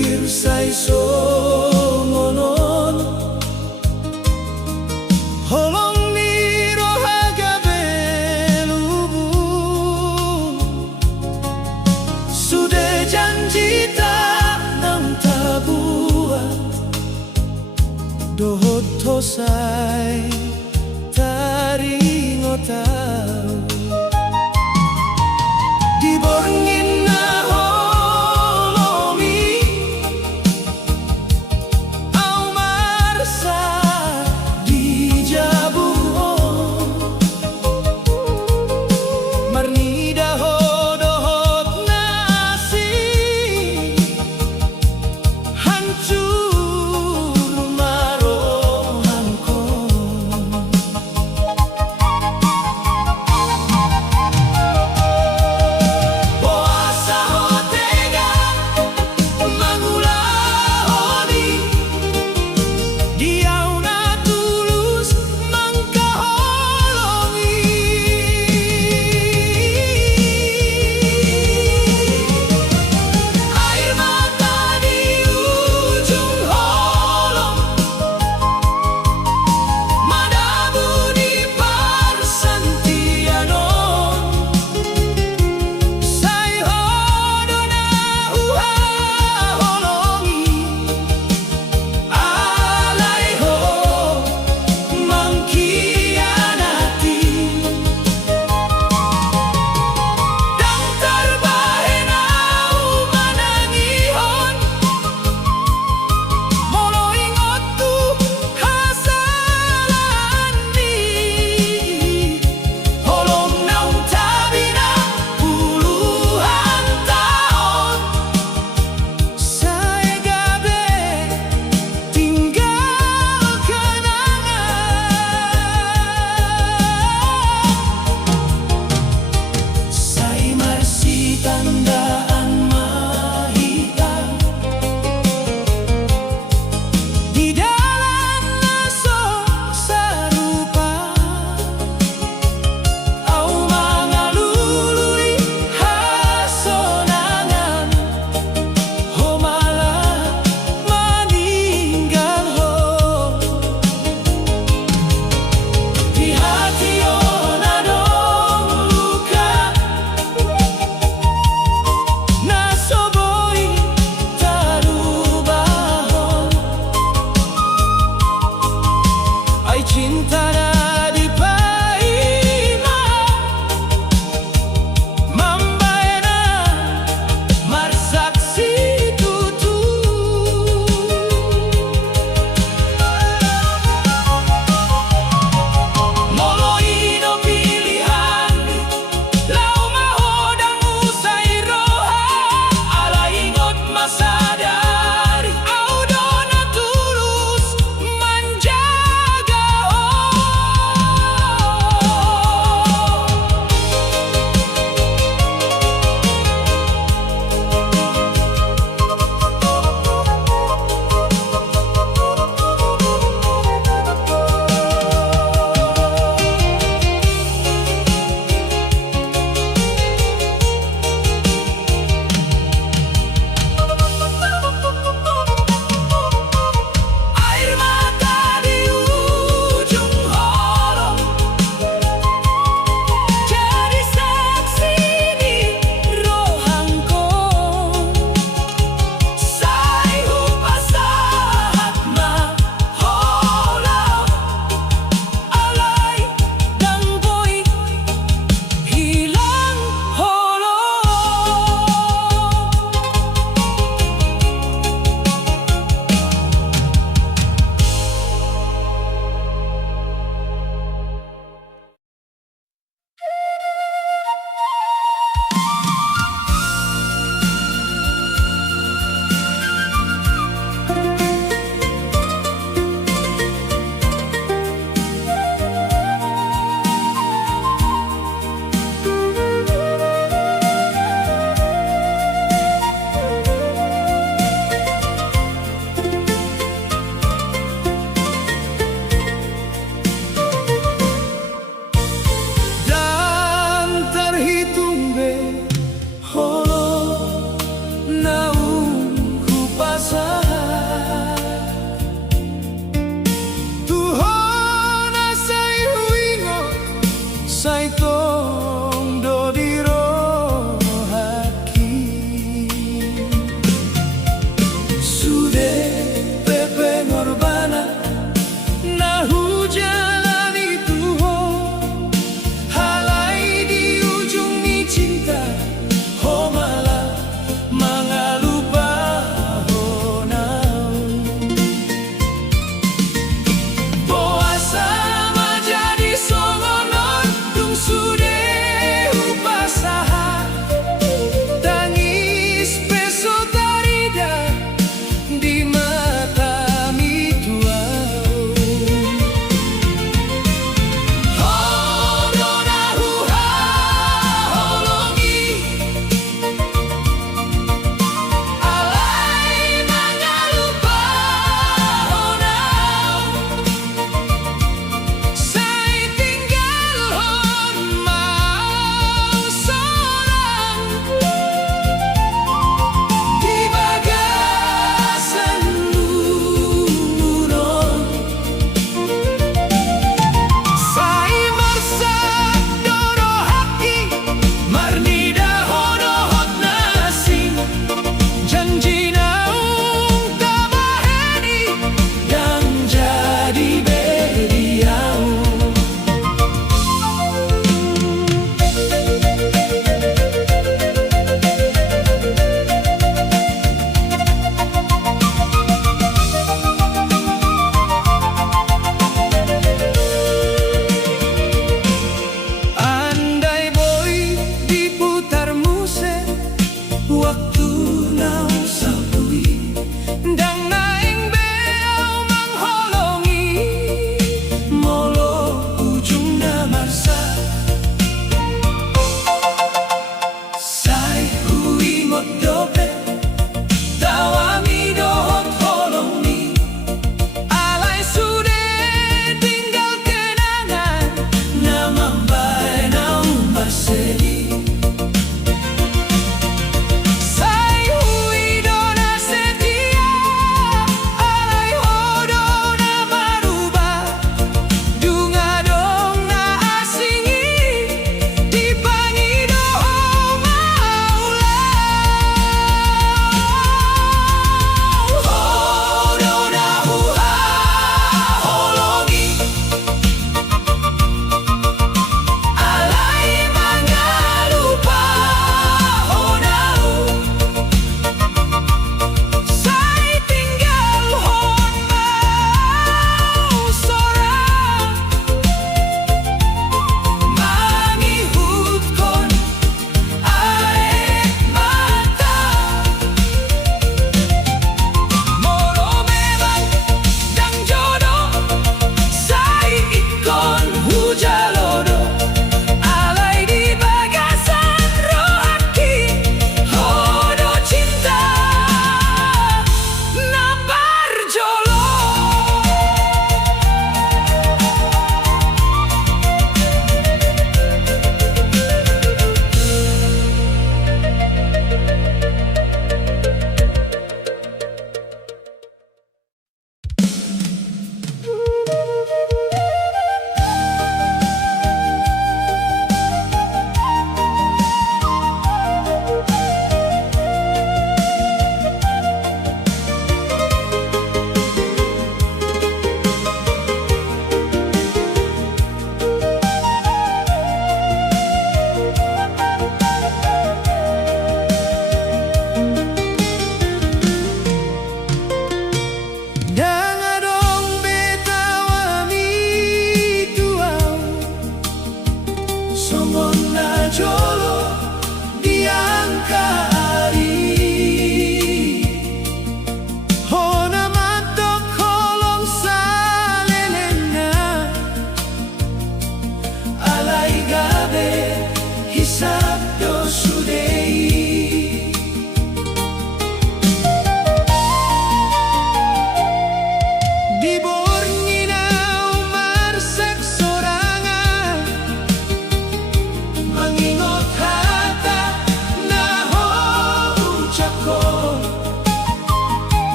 Pikir saiso ngonon holong ni rohaga belubung. Sudah janji tak nam tabuat dohot tosai tari ngotau di borngin na holomi au marsa di jabuho marni dohot nasi hancur marohanko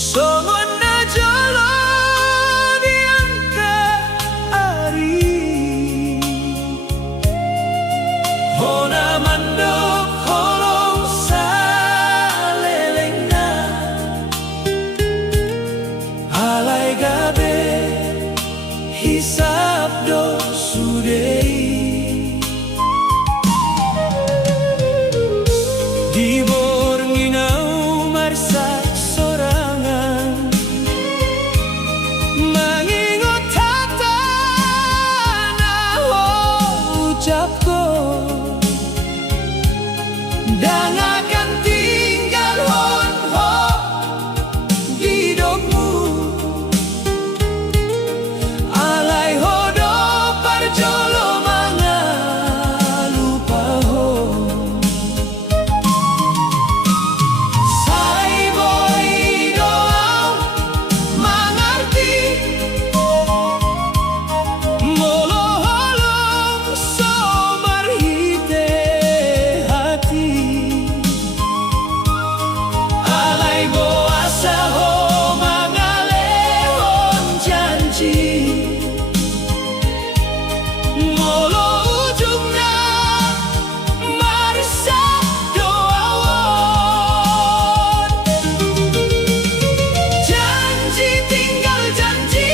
Songon jolo diangka ari Hona mandok holong salelengna Alai gabe hisap do sudei Di bornginau marsa sorangan Mengingat tatana ucapku Dan akan tinggal hon-ho hidupmu Alai hodo parjolo lupa ho Sai boy doang mangarti Molo holong somar hite hati Alai boasa ho mangalehon janji Molo ujungnya marisa doawon Janji tinggal janji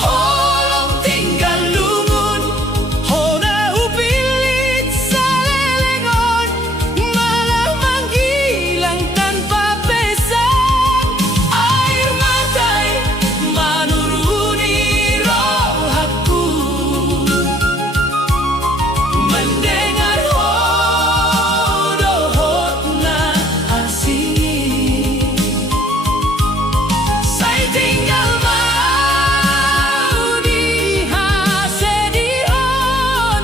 Holong tinggal lungun Hona upilit salelengon Malah menghilang tanpa pesan Air matai menuruni rohaku Mendengar hodohotna asing Saya tinggal mau dihasedion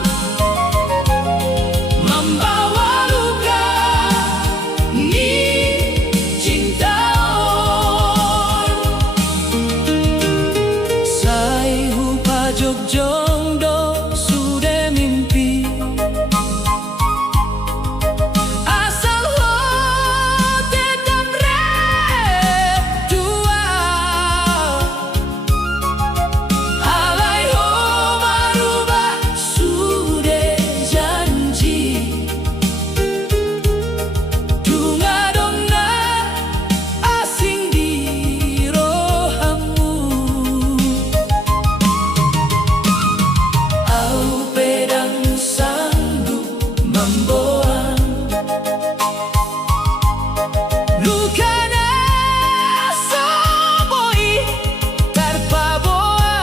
Membawa luka ni cintaon Saya hupa jogjong do sudah mimpi Asal ho tetap redua Alai ho marubah sudah janji Dunga donna asing di rohamu Au pedang sanggup memboang Lukana saboi terpaboa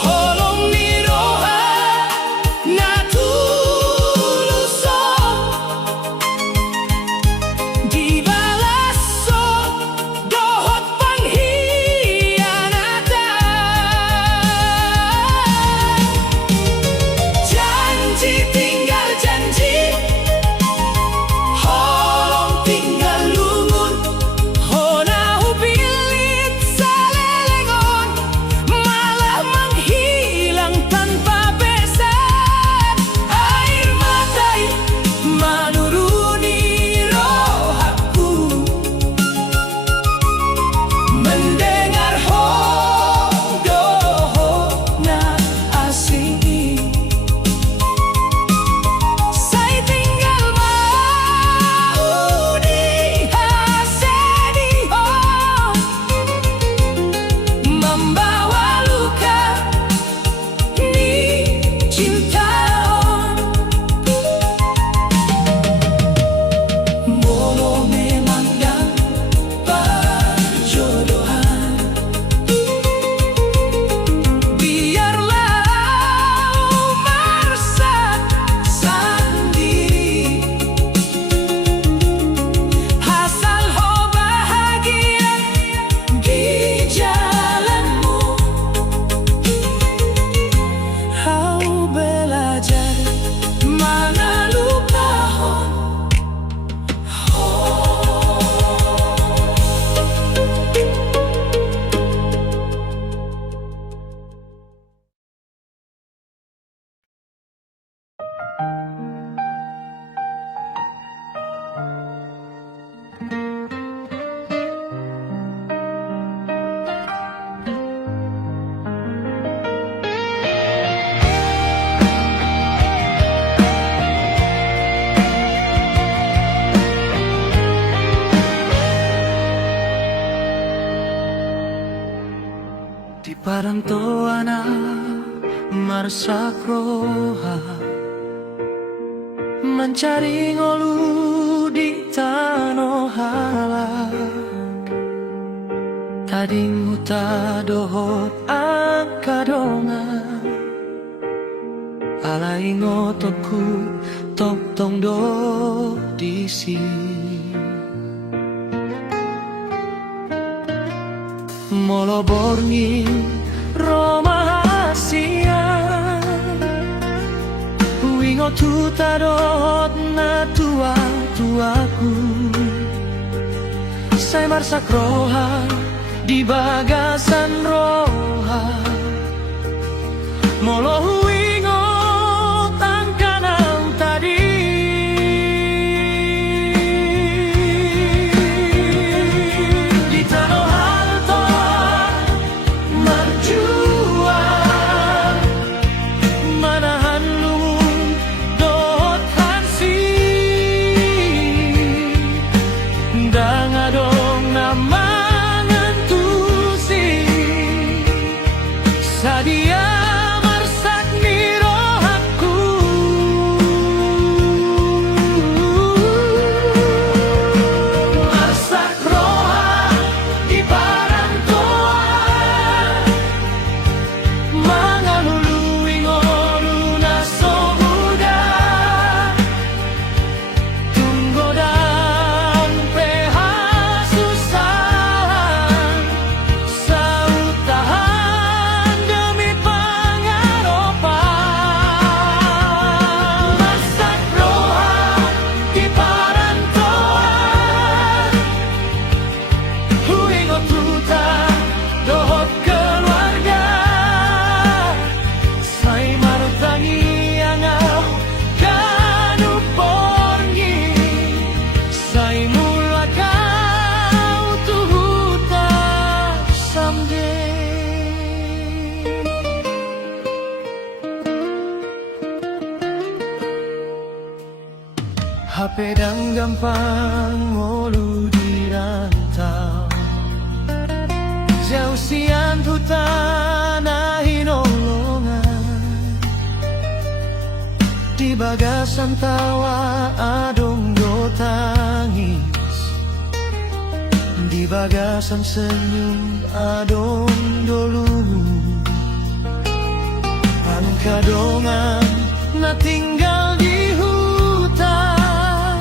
Holong miroha natuluso Dibalaso dohot pengkhianatan Janji tinggal janji Holong tinggal lungun Hona upilit salelengon Malah menghilang tanpa pesan Air matai menuruni rohaku Mendengar hodohotna asing Saya tinggal mau dihasedion Membawa luka ni cintaon Molo memandang perjodohan Biarlah marsa sendiri Asal ho bahagia di jalanmu Kau belajar mana lupa hon parantoana marsakroha mencari ngolu di tanoh halak tading huta dohot angkadongan alai ngototku top tong do disi molo borngi Roma Asia wingo tuta dot na tuaku saya marsak roha di bagasan roha molo wingo tangkanang tadi di tanah alto marjuang manahan lumung dot hansi dangadong namangan tusi sadia marsak nirohaku marsak roha di parantoan mangalului ngolu na somuda tunggodang pehasusahan sautahan demi pangaropan marsak roha di parantoan huingo tuta dohot keluarga sai marutangi angau kanu porngi sai mula kau tuhuta someday HP dan gampang ngolu di rantau jauh sian hutan hinolongan di bagasan tawa adong do tangis di bagasan senyum adong dolu angkadongan na tinggal di hutan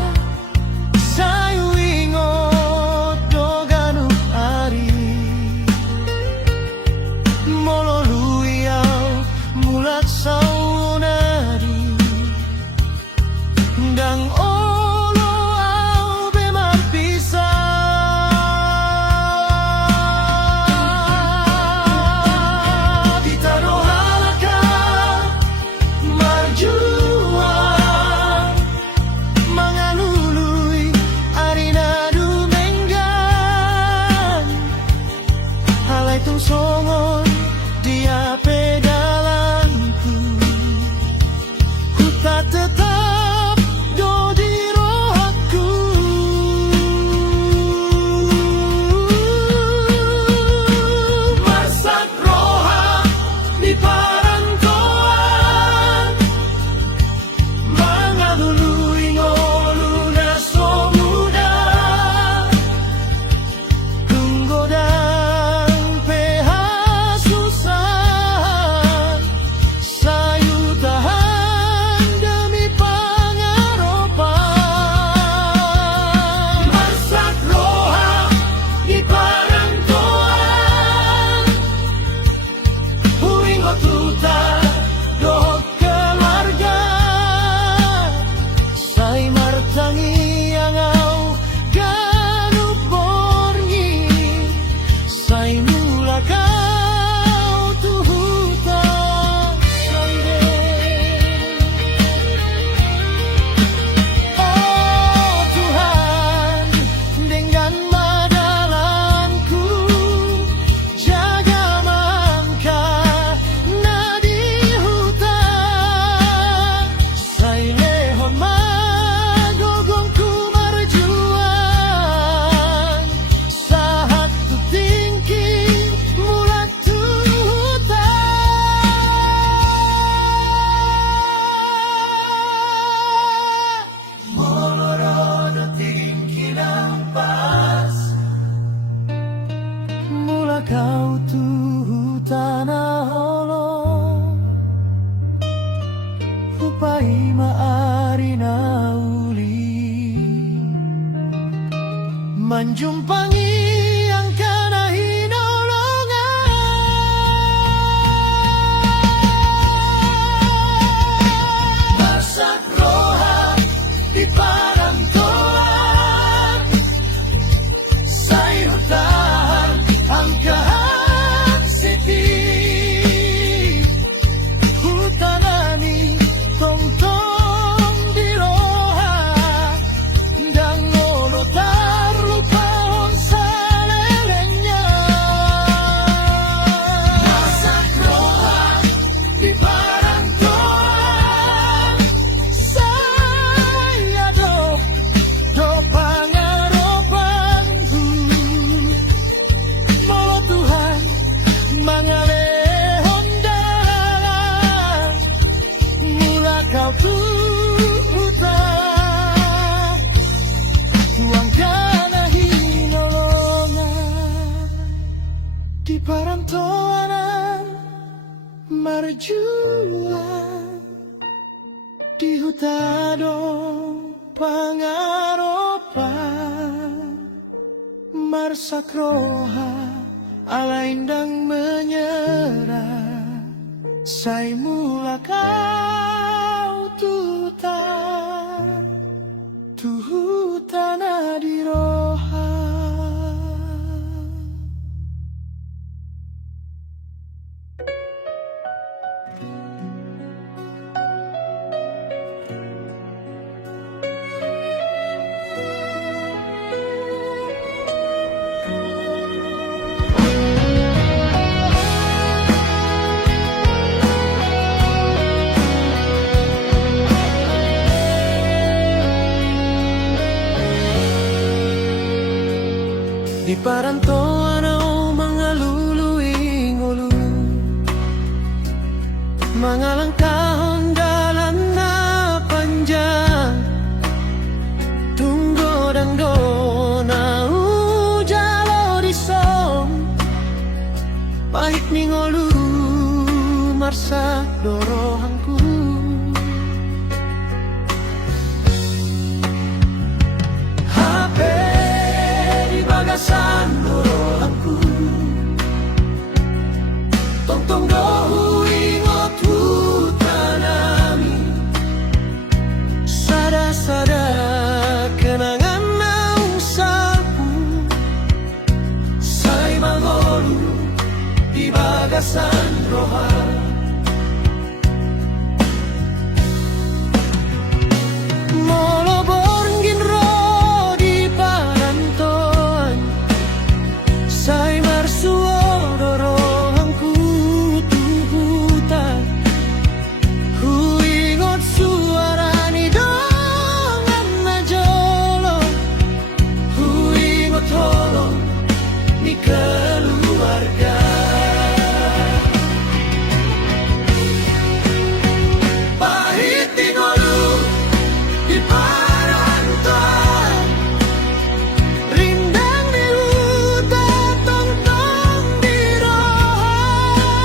sayu ingot doganu ari molo luyau mulat saunari dang olo au bemar pisah di taruh halaka marjuang menjumpangi yang kana hinolongan. Masak roha di parantoan, saya tahan angkahan siti. Hutanami tong-tong di roha, dan ngolotar lupahon salelengnya. Masak roha di parantoan, saya do pangaropanku. Molo Tuhan mangalehon dalan, mula kau tuta tuang kana hinolongan. Di parantoanan marjuan, di hutadong pangaropan, marsak roha alaindang menyerah. Sai mula kau tuh tanah di roha. Di parantoan au mangaluluing ulu, mangalangkahon dalan na panjang, tunggo dan dona ujalo disom, pahit mingolu marsa dorohangku. Bagasan dorohanku, tong-tong dohu ingot hutanami, sada-sada kenangan naung sapu, sai mangolu di bagasan roha. Keluarga pahit tingolu di parantoan, rindang di hutan, tong-tong di rohan,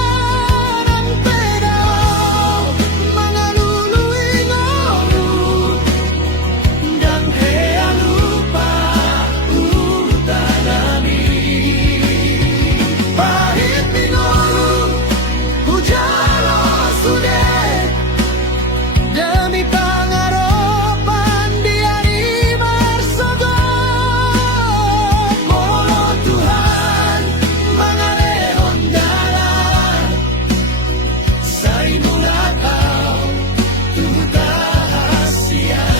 pedao mangalului ngolu, dan hea lupa utanami. Pahit tingolu hujalo sudah, demi pangaropan di hari marsogot. Molo Tuhan mangalehon dalan, sai mula kau tuta hasia.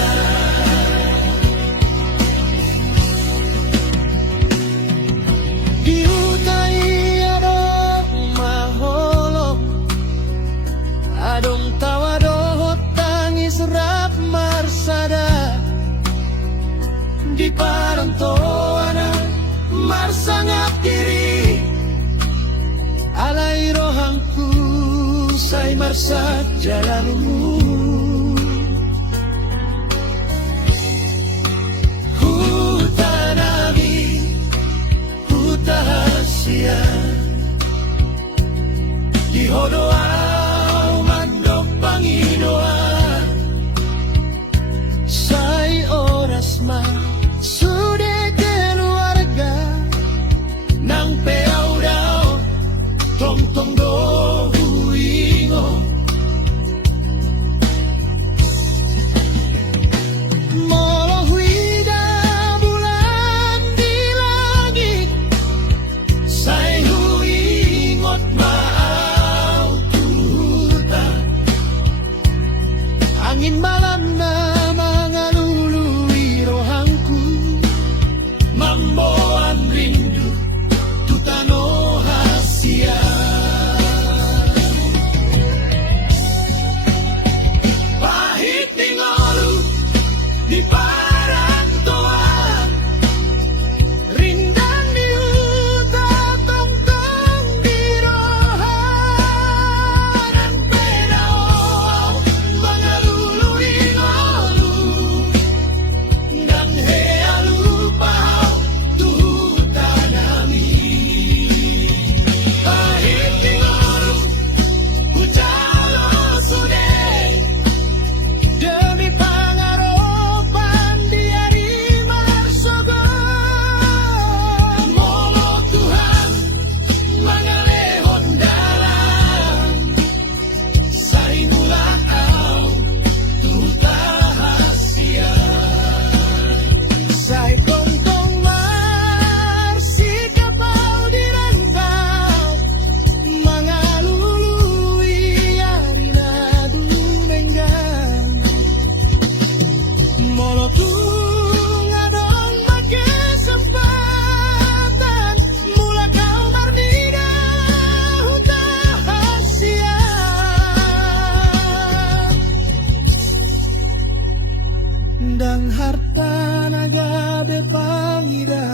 Di hutan adong tawa dohot tangis rap marsada, di parantoan marsangap diri, alai rohangku sai marsat jalanumu. Hutanami hutahasia, di hodoa Panginoan, sai oras ma sudah keluar.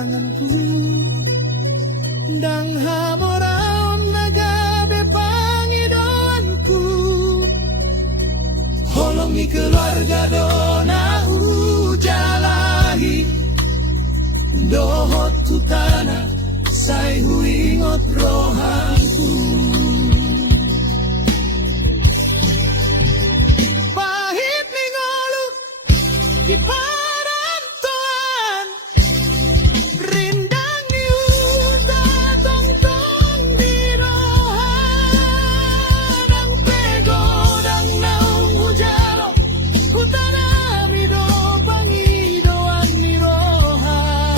tanganku dang hamoraon nagabe pangidoanku holongi keluarga dona ujalahi dohot tutana say huingot rohanku pahit ningolu di parantoan rindang ni uta tongtong di rohan ang pego dang naung ujalo utana mido pangidoan ni rohan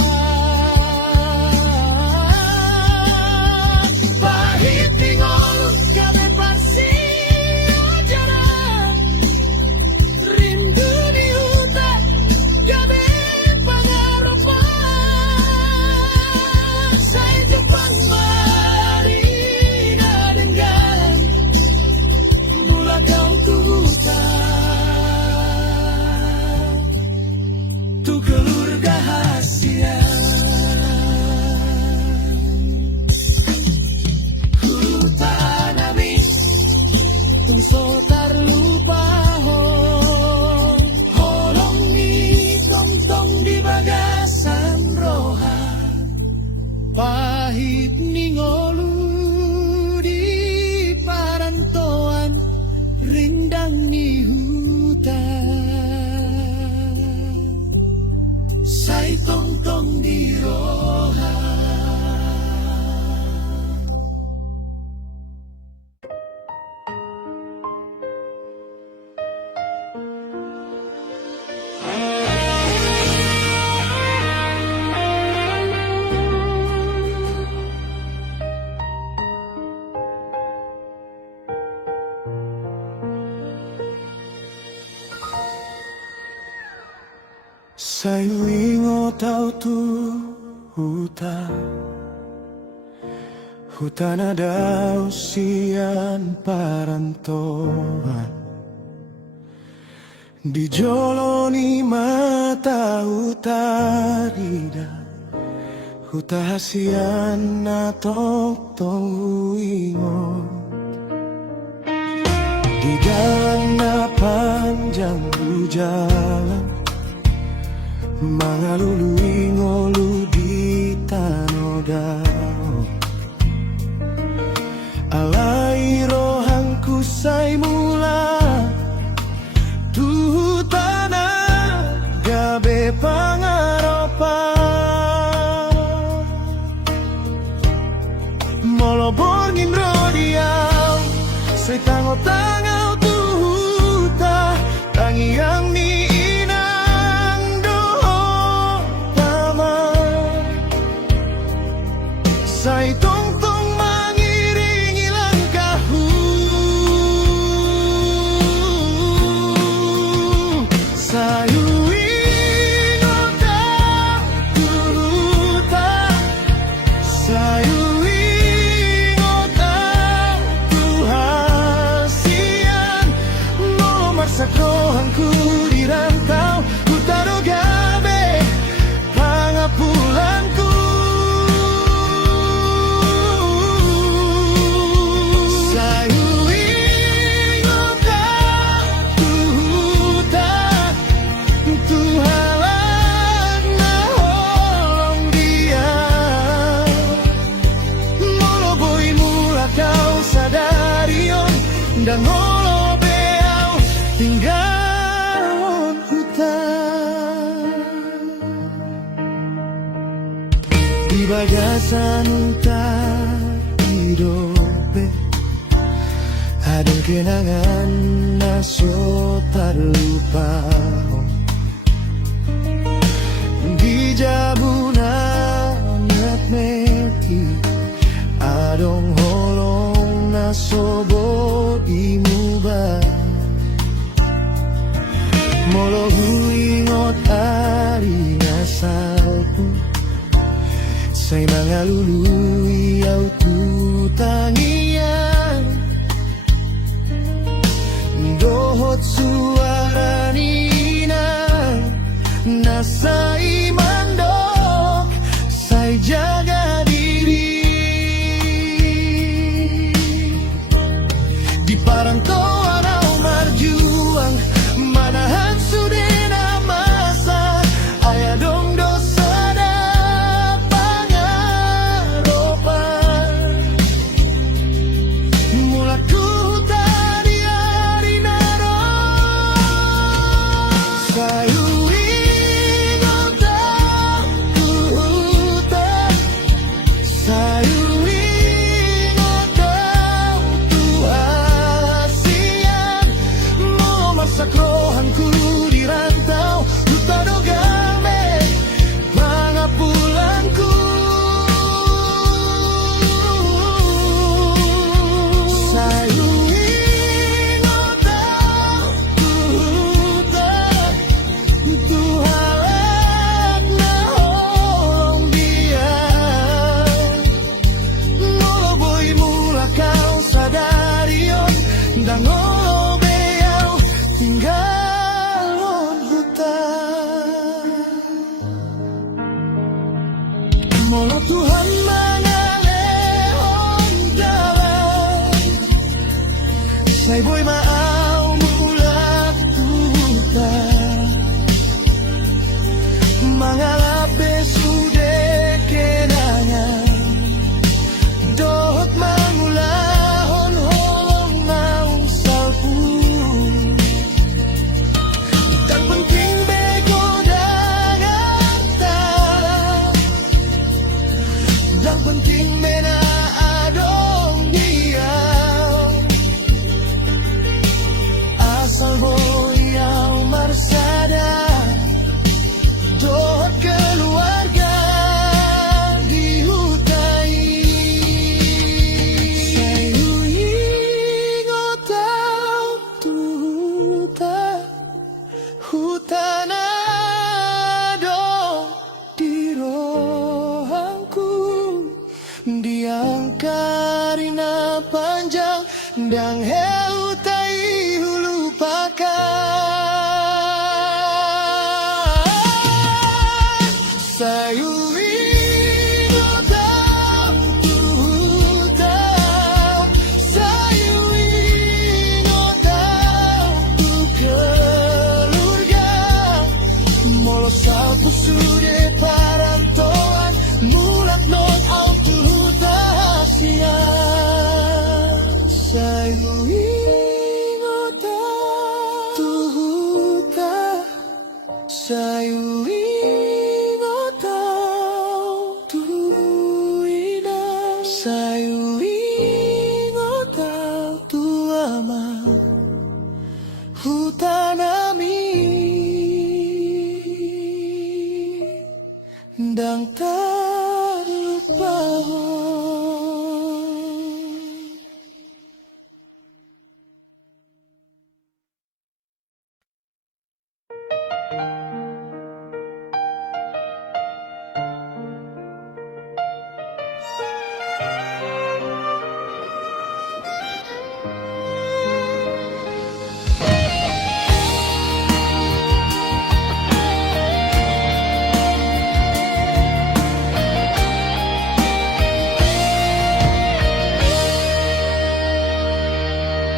pahit ningolu kami pasti ajaran rindu ni uta kami pangaropan say Jepang marina dengan mula kau tuhutan tu keluarga hasian hutan amin tung sotar lupa hon holong ni tong di bagasan rohan pahit ningolu di parantoan rindang ni hutan say tong di rohan Sa'yo ingotaw tu hutan na daw siyan parantoan di jolo ni mata utarida huta hasian na tong ingot di jalan na panjang jalan mga luluingolu di tanodao alay rohangku say mula tuhutana gabe pangaropan moloborngin rodiao say tango-tangaw tuhuta tangiang ni say tongtong mangiringi langkahku sayu ingota tuhuta sayu ingota tuhasian memaksakohanku di rantau utaro gabe pangapulanku dan holo beau tinggalon hutan di bagasan hutan hidope ada kenangan nasyo terlupa di jabunan meti adong holong nasobo imuba molo huingot ari ngasalku say mga luluyaw tutangian dohot suara nina nasa imandok Molo Tuhan mangalehon dalam Say boy maaw mulak tuta Mangalap besude kenangan Dohot mangulahon holong naung salpu Dan penting bego dan harta Dan penting mena adong dia Asal boyau marsada Dohot keluarga dihutai Sayuing otau tuta Hutana do di rohangku Diangkarina panjang Dan heutai hulu pakai Sayuing otau tuta Sayuing otau tu keluarga Molo salpu sude parantoan Mulak non autu hasia Sayuing otau tuhuta Sayuing otau tuina Sayuing otau tuama Hutanami Dan tak lupa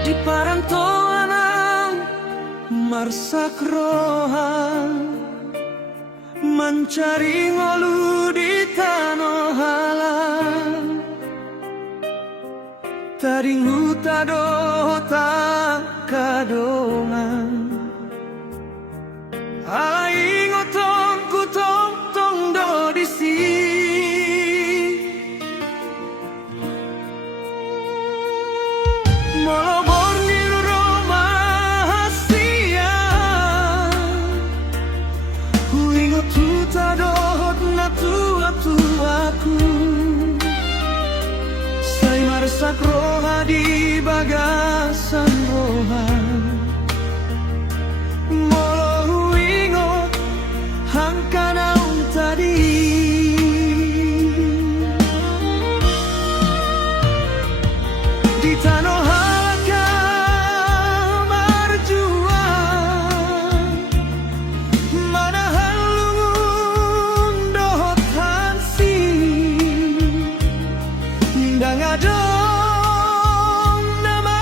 Di parantoanan marsak rohan Mencari ngolu di tanah halang Taring huta dohotang kadongan Alai ngotong kutong tong do di si Molo bornir romahasia Huingo tuta dohot na tua-tuaku Say marsak roha di bagasan roha Molo huingo hangkanaung tadi Di tanah halaka marjuang Mana halungun dohot hansi Dan adong nama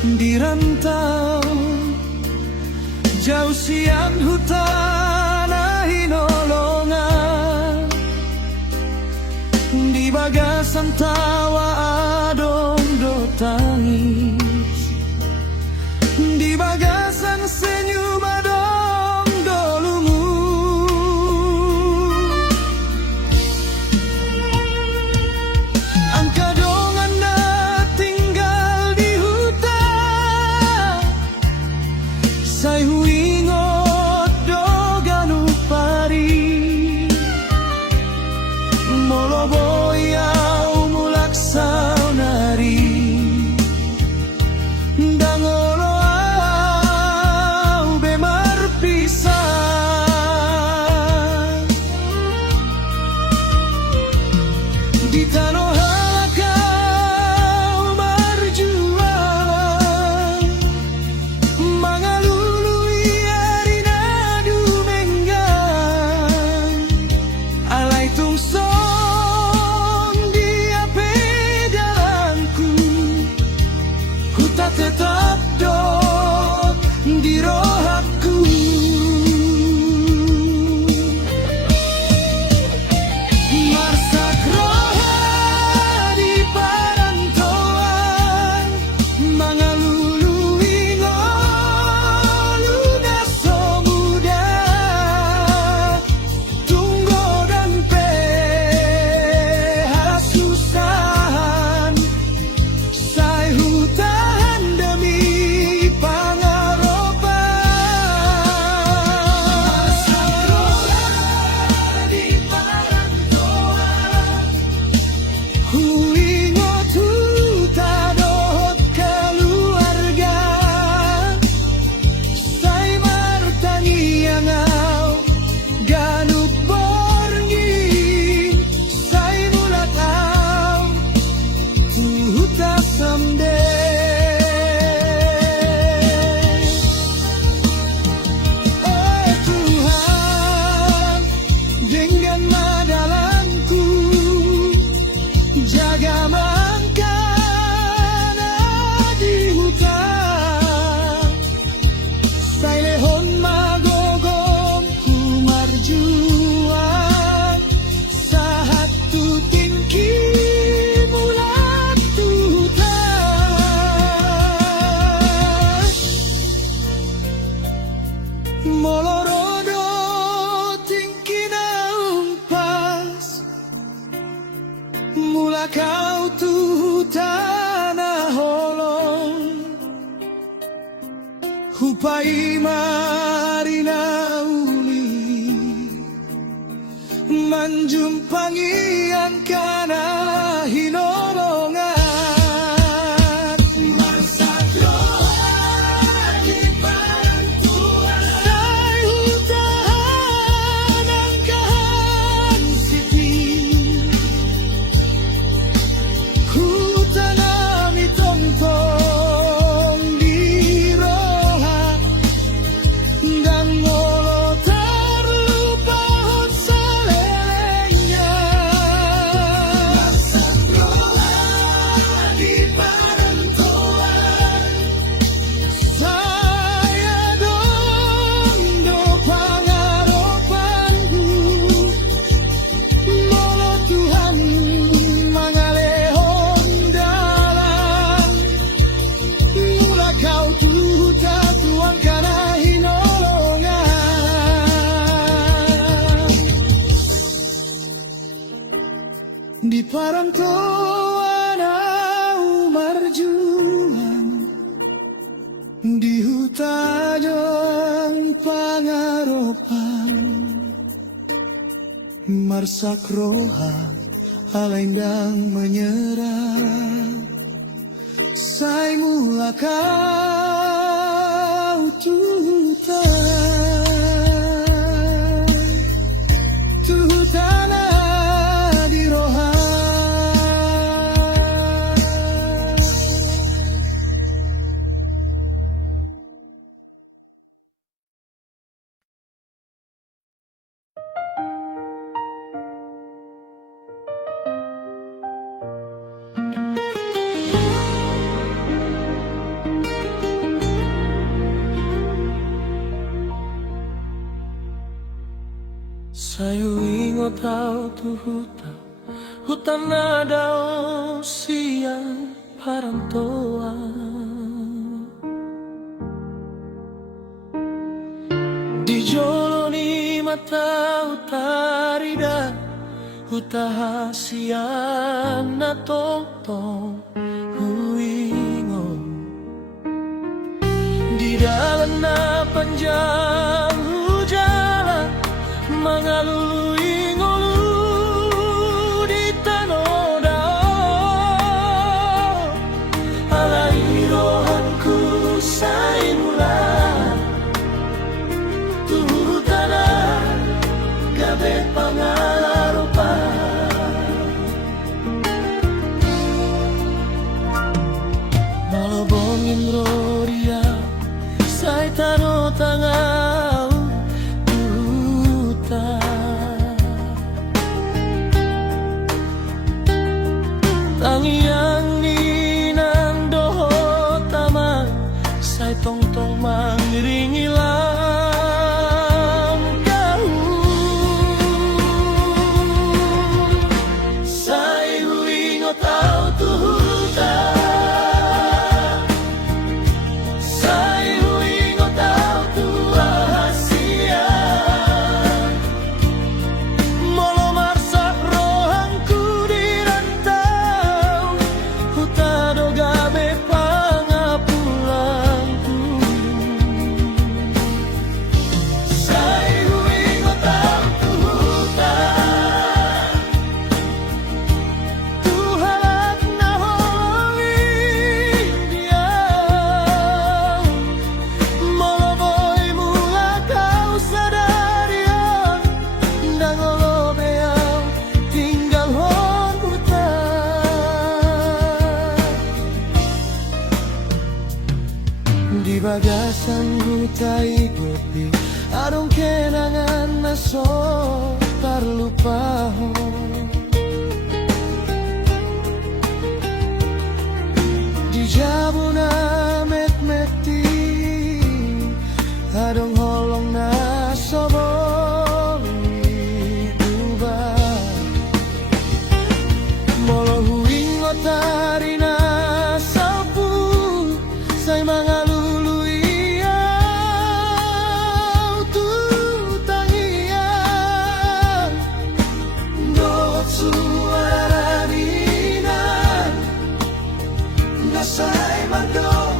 di rantau jauh siang hutan hinolongan di bagasan tawa adong do tangis di bagasan senyum adong do lungu angka dongan na tinggal di hutan say huingot do ganu pari moloboyau mulak saunari dangolo au bemar pisah di tanah halakau marjuang mangalului arina dumenggang alai tungsong di ape jalanku huta tetap do di rohaku marsak roha di parantoan mangalului ngoluda somuda tunggo dan pe harasusahan say hutahan demi pangaropan marsak roha di parantoan huingot huta dohot keluarga say martaniangau ganut borngi say mulatau tu huta someday oh Tuhan dengan madalanku jaga mangkana di hutan say lehon magogong ku marjuang sahat tu tingki mulat tu hutan molorodo tingki na umpas mula kau tu tanah holong hupai marina uli manjumpangi angkana hinolongan marsak roha di parantuan say hutahan angkahan siti hutanami tongtong di roha dan ngolo terlupa hot salelenya marsak roha di parantoan saya dong do pangaropanku molo Tuhan mangalehon dalang mula kau tuta tuang kana hinolongan di parantoan au marjuang di hutajong pangaropan marsak roha alaindang menyerah say mula kau tuta tutana di roha Sa'yo ingot tao tu hutan na daw siyang parantoan. Di jolo ni mata utarida utaha siyan na tongtong huingo. Di dalam na panjang hujan mga luluing ulu di tanah dao. Alay rohanku sa imulan tuhutanan gabi pangalaropan. Malabongin roria say tano tangaw tuta. Tangiang ninang doho tama say tongtong mangiringilang kahun. Say huingot tao tuhuta. Di bagasan hutai gopi adong kenangan naso terlupa. Di jabuna met-meti adong holong na sobong ibuba. Molo huing otari na sapu say mga say mando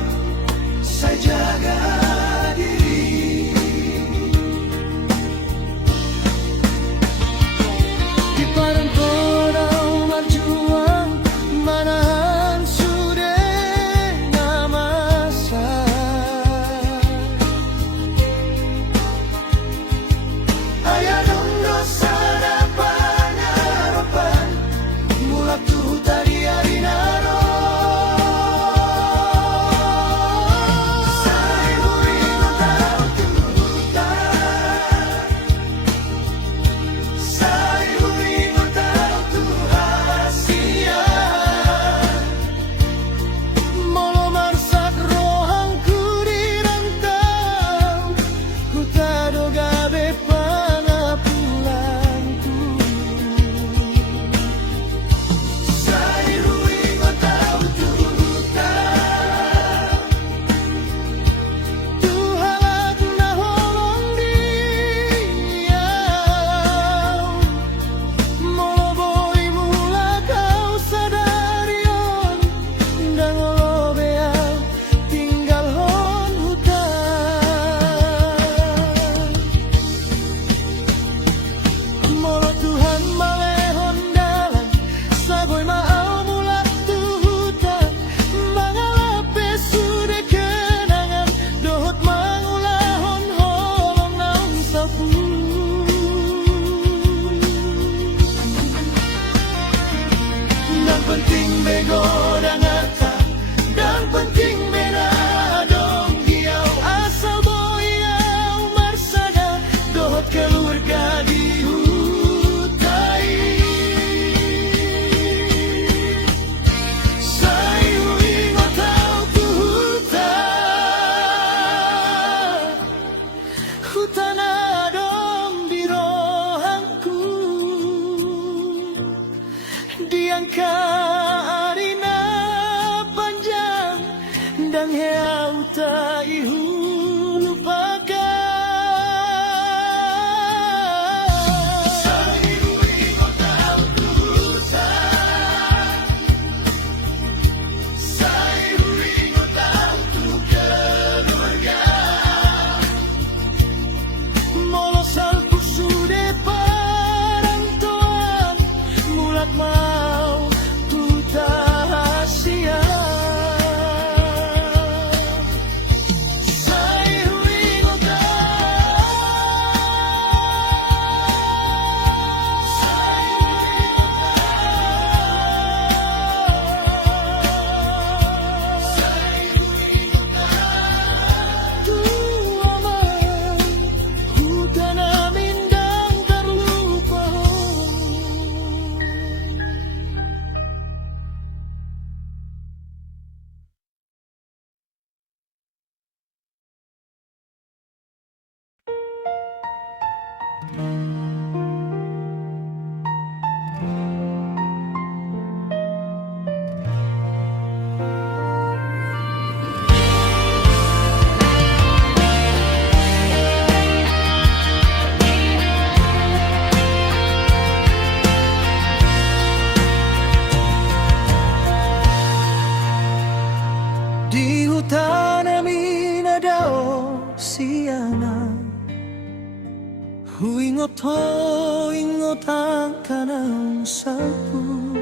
au ta ihulupakan. Sa iluwing o tao tuhusan, sa iluwing o tao keluarga. Molo sal puso de parang tuan, mulat mau tuta hasia. Di hutan namin ada siangan, huingot ang kanang sapu.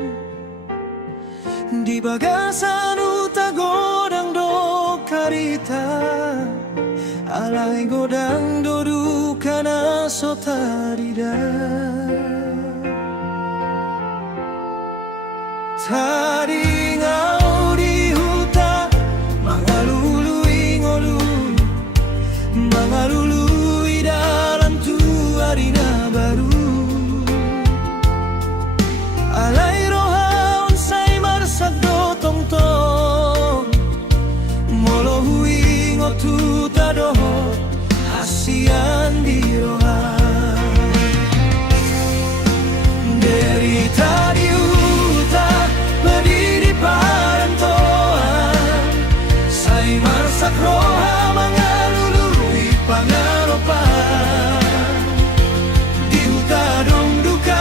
Di bagasan utagodang do karita, alay godang do duka na sotarida. Tadi ngau di hutan, mga luluingolu, mga lului dalam tuari na baru. Alay rohaon say marsak do tong-tong, molo huingo tuta doho hasian di rohan. Derita di hutan, berdiri parantoan, say marsak roha mga lului pangaropan. Di hutadong duka,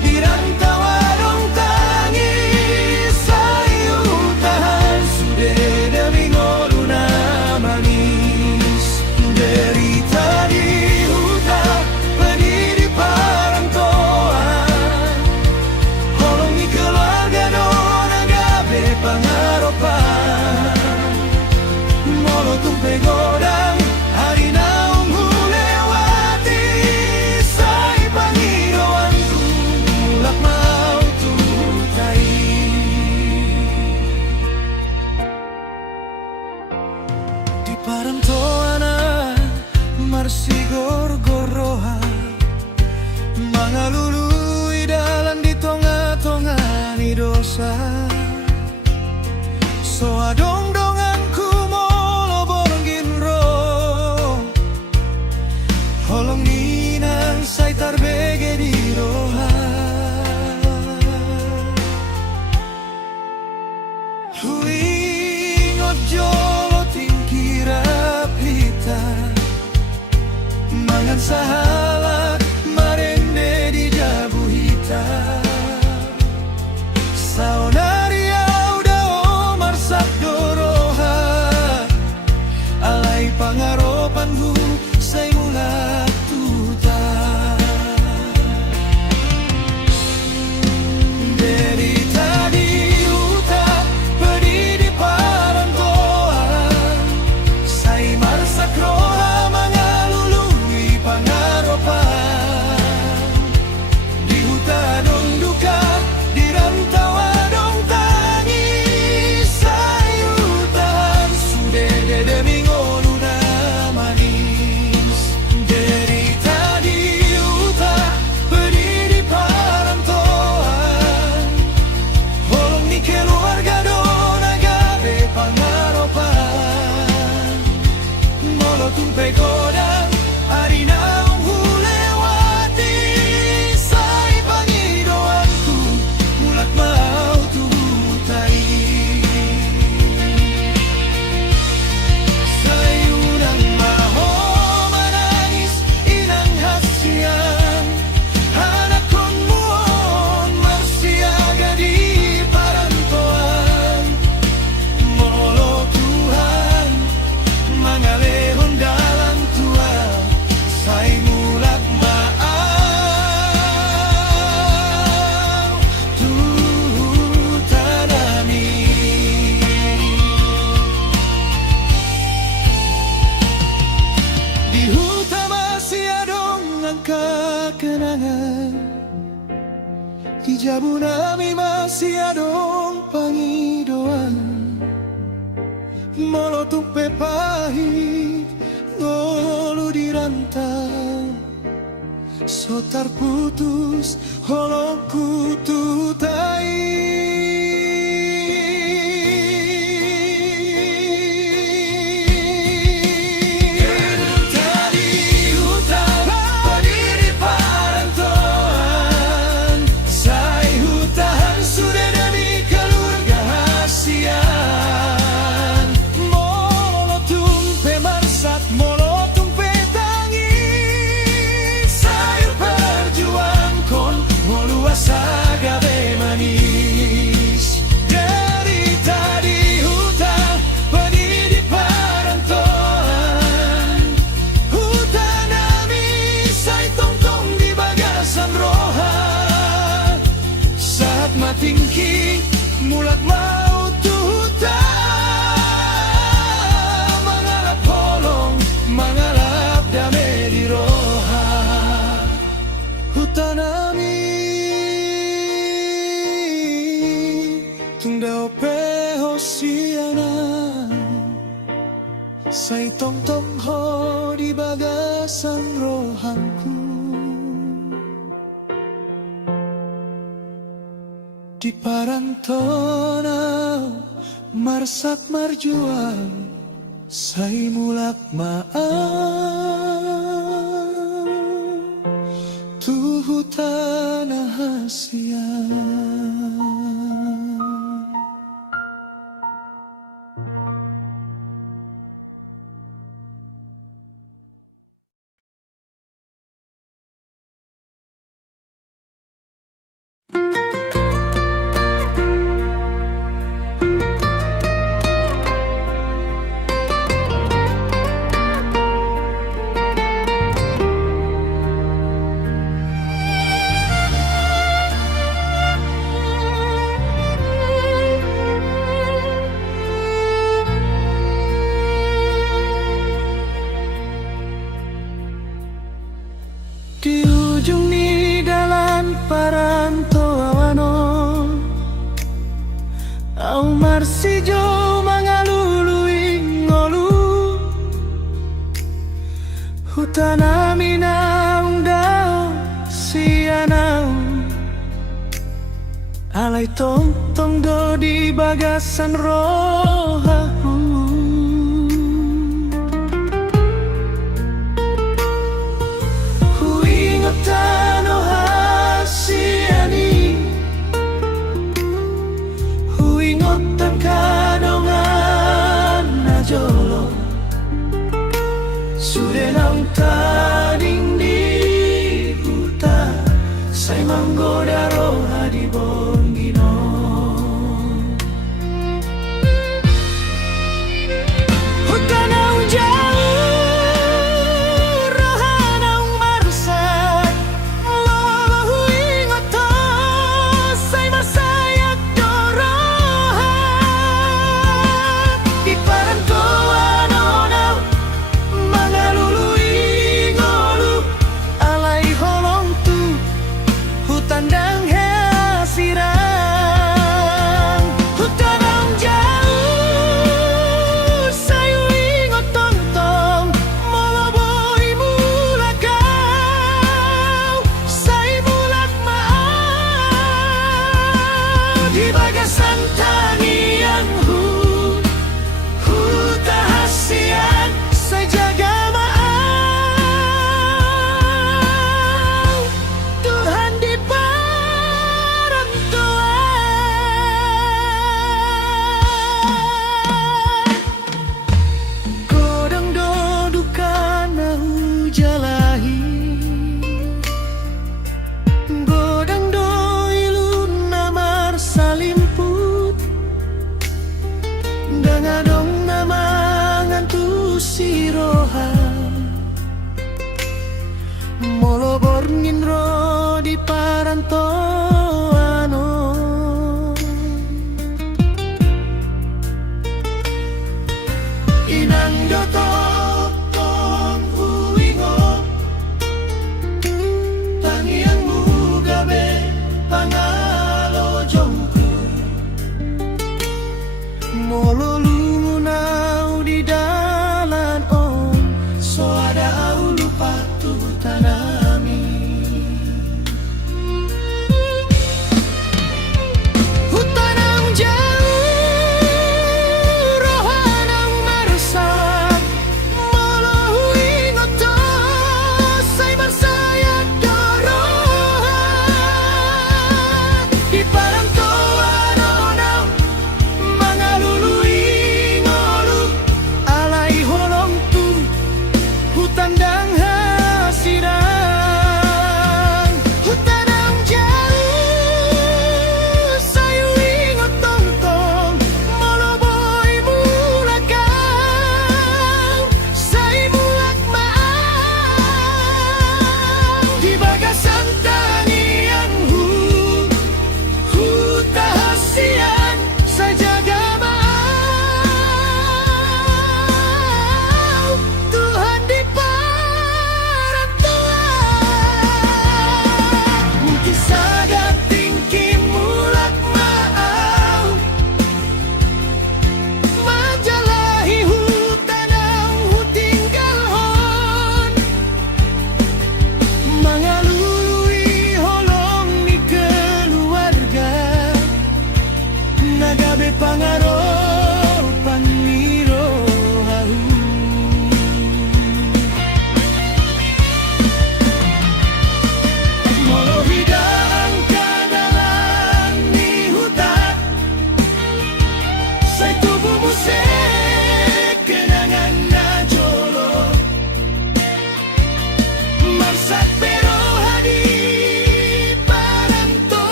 di rantawa dong tangis, say utahan sude demi ngoluna manis. Derita di hutan, berdiri parantoan, holongi keluarga don agabe pangaropan. Molo tumpe godang hari naung hulewati, say pangiroanku mulak mau tutai. Di parantoana marsigor goroha, mga lului dalam di tonga-tonga ni dosa. So adong donganku molo borongin ro, holong ninang say tarbege di roha. Huingot jolo tingkira pita, mangan sahalak marende di jabu hitam. Saudari auda marsak doroha, alay pangaropanku say mulat tuta. Derita di hutan, berdiri parantoan, say marsak roha mga lului pangaropan. Di hutadong duka, di rantawa dong tangis, say utahan sude demi ngoluna manis. Derita di hutan, berdiri parantoan, holong ni keluarga don agabe pangaropan. Molo tumpe godang hari naung hulewati, say pangidoanku mulak mau tutai. molo tumpe pahit ngolu dirantau sotar putus holongku tutai. Tinggi mulat mau tuhuta mangalap polong mangalap dame di roha hutanami tunda ope hosiana say tong tong ho di bagasan rohanku di parantona marsak marjuang say mulak maaf tuhu tanah hasian. Di ujung ni dalan parantauano au marsijo mangalului ngolu hutanami naung dao sianau alai tong tong do di bagasan rohahu tano hasiani huingotan kadongan najolo sudenang taning di hutan say manggoda roha di bongino hutanang jauh molo borngin ro di parantauano inang doto tong huingo tangiang mugabe pangalo jongku molo lunau di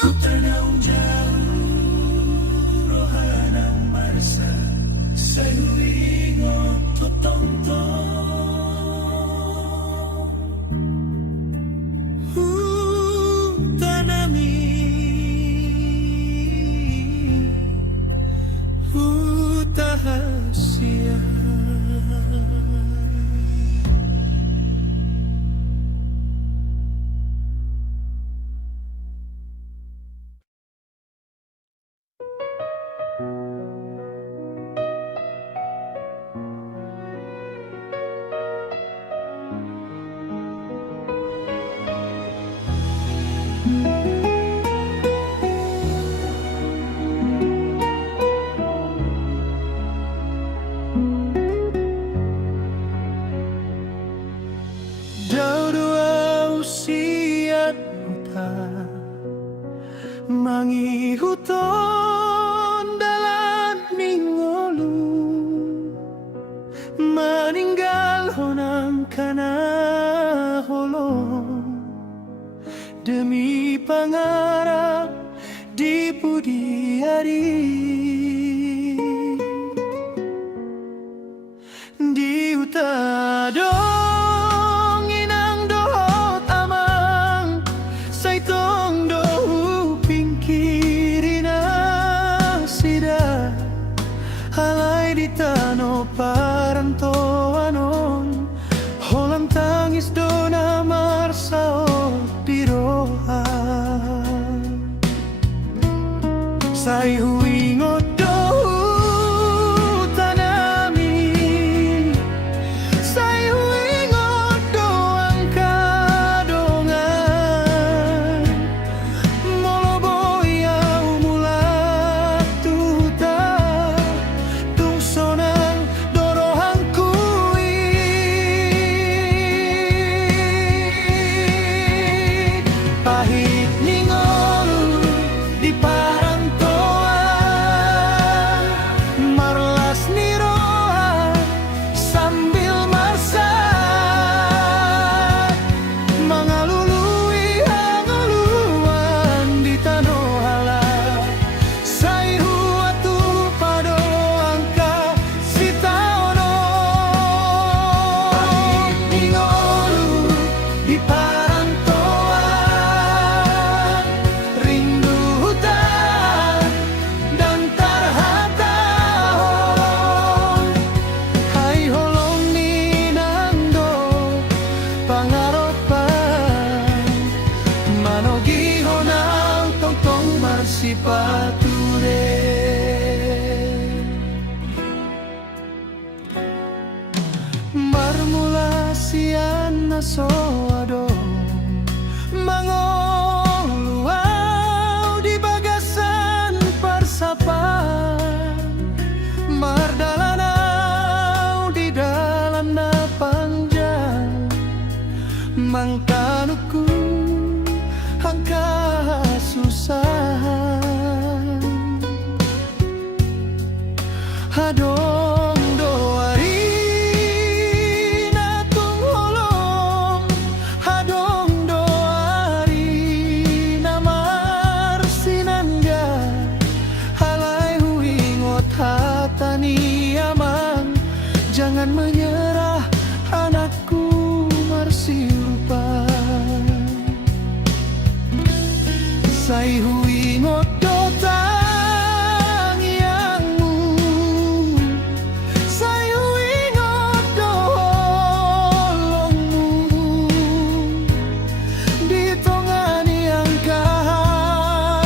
Tanaw jauh rohanang marsa sa huwingon totong tanami tahasya. Mangihuton dalan mingolong maninggal honang kanaholong demi pangarap di budi hari di utadong inang dohot amang saitong dohu pingkirina sida halai di tano parantoanon holang tangis dona marsao di roha sai huingot dohu tanami sai huingot doang kadongan moloboy au mulat tuta tungsonan dorohang kui pahit ningolu di parantoan marlas ni roha sambil masak mangalului hanguluan di tanohala sai huatu pado angka sitaono pahit ningolu di parantoan rindu hutan dan tarhatahon hai holong ninando pangaropan manogi honang tongtong marsipature marmula sian nasoado mangoluau di bagasan persapan mardalanau di dalam na panjang mangkanuku angka susah hadong doari natung holong hadong doari namar sinangga halai huingot hatani amang jangan menyerah anakku marsirupan sai huingot dotang yangmu sai huingot doholongmu di tongani angka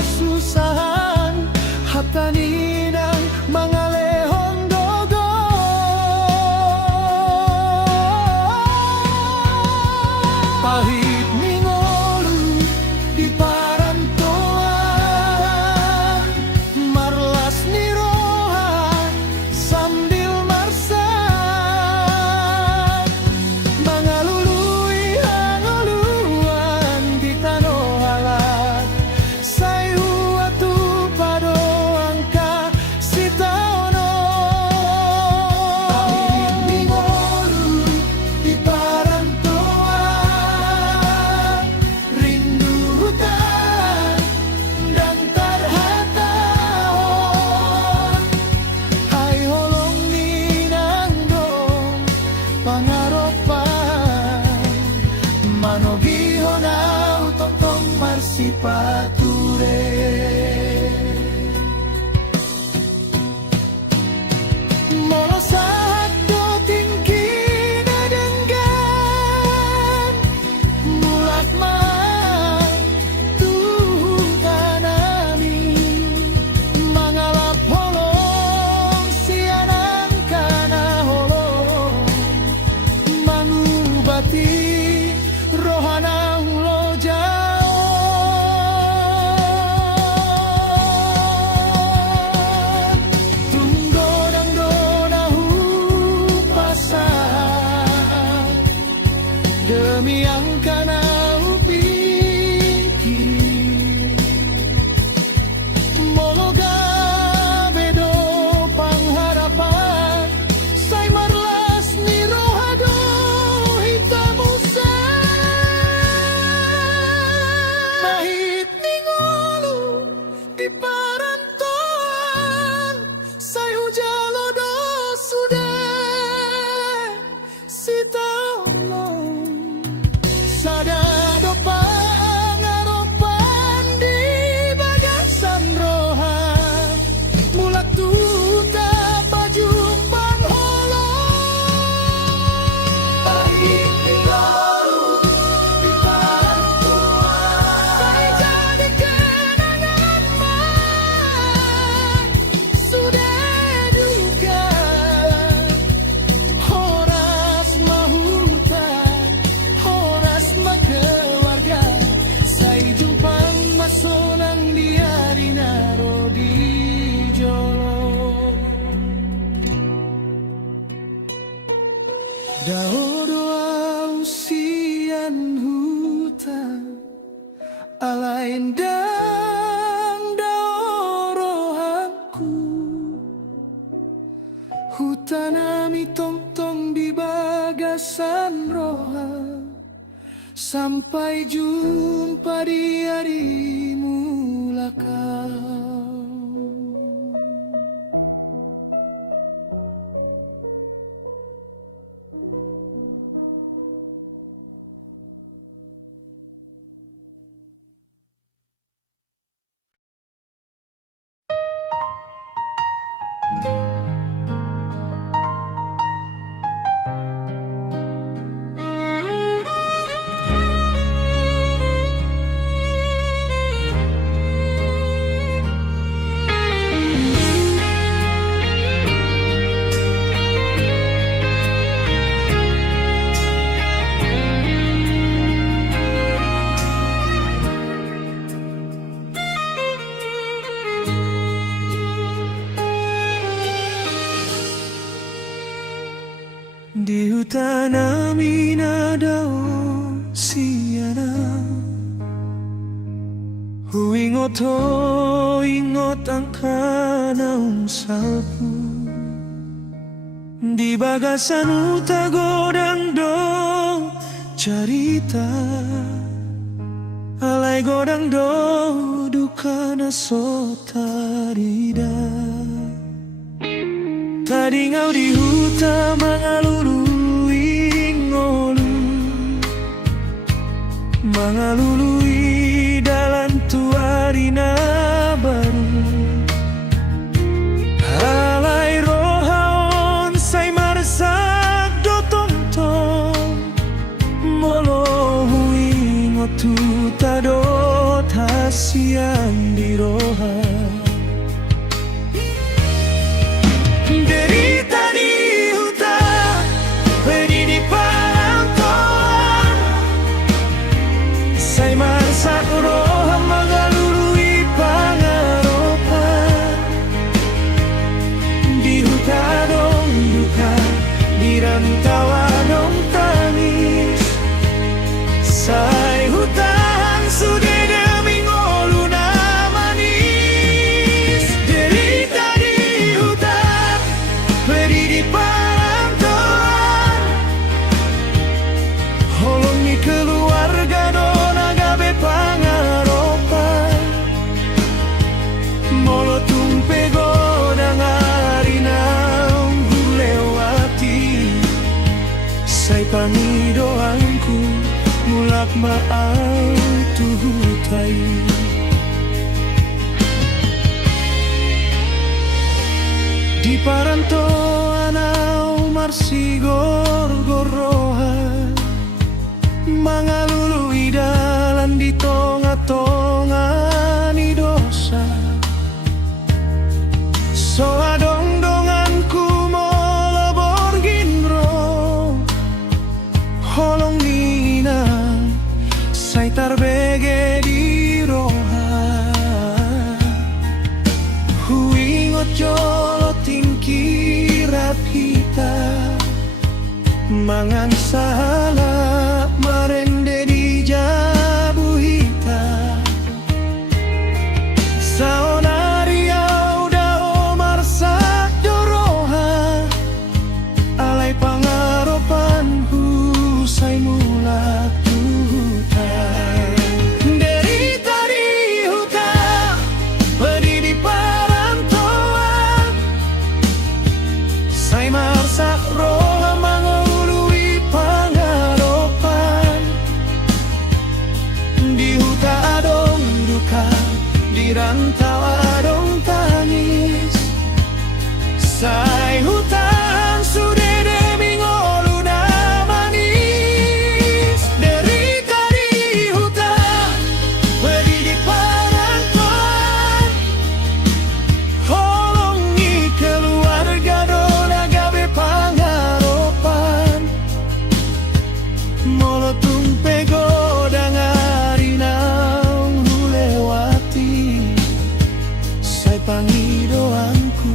susahan hatani nang mangalehong dogo pahit ningolu di parantoan pature. Molo saat do tinggi na denggan mulak ma tuh tanami mangalap holong sianang kana holong mangubati rohanang lo jauh tunggodang donahu pasang demi yang kana upikir mologa bedo pangharapan say marlas ni rohado hitamusa mahit ni ngolu di parantoan say hujalo do sudah si taulong sadado pangaropan di bagasan roha mulak tuta pajumpang holong pahit ni ngolu di parantoan say jadi kenangan man sudah duga horas mahutan horas makeluarga say jumpang masonang diari naro di jolo daodoa usian hutan alain dang daorohanku hutanami tong-tong di bagasan roha sampai jumpa di hari mulaka. Di hutan amin ada siana huingot ho ingot ang kanang salpu di bagasan uta godang do carita alai godang do duka na sotarida tadi ngau di huta mangalului ngolu mangalului dalam tuarina baru alai rohaon say marsak do tong-tong molo huingot tuta do tasian di roha derita di hutan pedi di parantoan say marsak roha mangalului pangaropan di hutan dong duka di rantawa dong tangis say hutan sudah demi ngolu na manis derita di hutan pedi di parantoan holong ni keluarga don agabe pangaropan molo tumpe godang arinang gulewati say pangidoanku mulak maaf tuhutai. Di parantoan au marsigor gorohan, mangalului dalan di tonga-tonga ni dosa. So adong-donganku molobor ginro, holong nina say tarbege di roha. Huingot jolo tingkirat hita, mangan sahala marende di jabu hita. Saonari au dao marsak doroha, alai pangaropan husai mulak tuhutai. Derita di huta, beri di parantoan, sai marsak roha mangaului pangaropan. Di huta adong duka, di rantau adong tangis. Sai hutan sudah demi ngolu na manis. Derita di hutan, beri di parantoan, holongi keluarga dona gabe pangaropan. Molotung pego dangari naung hulewati, sai pangidoanku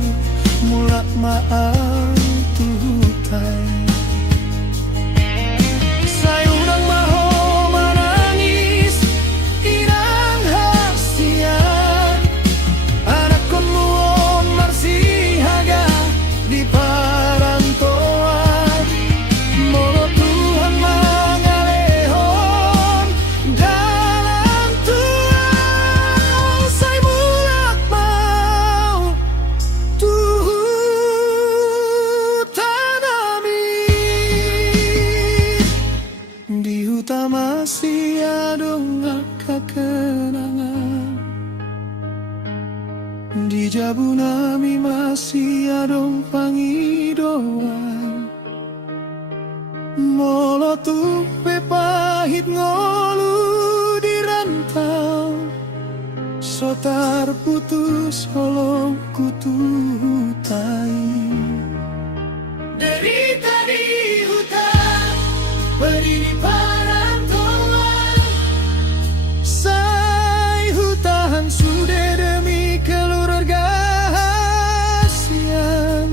mulak maaf tuhutai. Sai unang maho manangis, inang hasian, anak kon muon marsihaga di parantoan. Molo Tuhan mangalehon dalam Tuhan, sai mulak mau tuhutan amin. Di huta masih adong kenangan, di jabu nami masih adong pangidoan. Molo tumpe pahit ngolu di rantau, so terputus holong kutuhutai. Derita di hutan, beri di parantoan, sai hutan sudah demi keluarga hasian.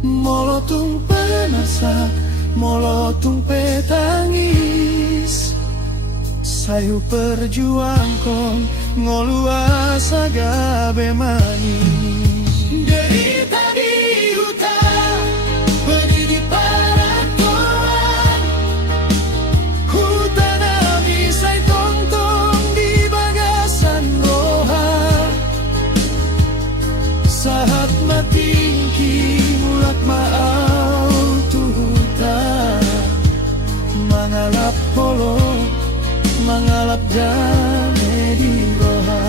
Molotung penasak, molotung petangis, sayu perjuangkon ngolu asa gabe manis. Derita di hutan, beri di parantoan, hutan ami sai tongtong di bagasan roha. Saat matingki mulak maau tuhuta, mangalap holo, mangalap dame di roha.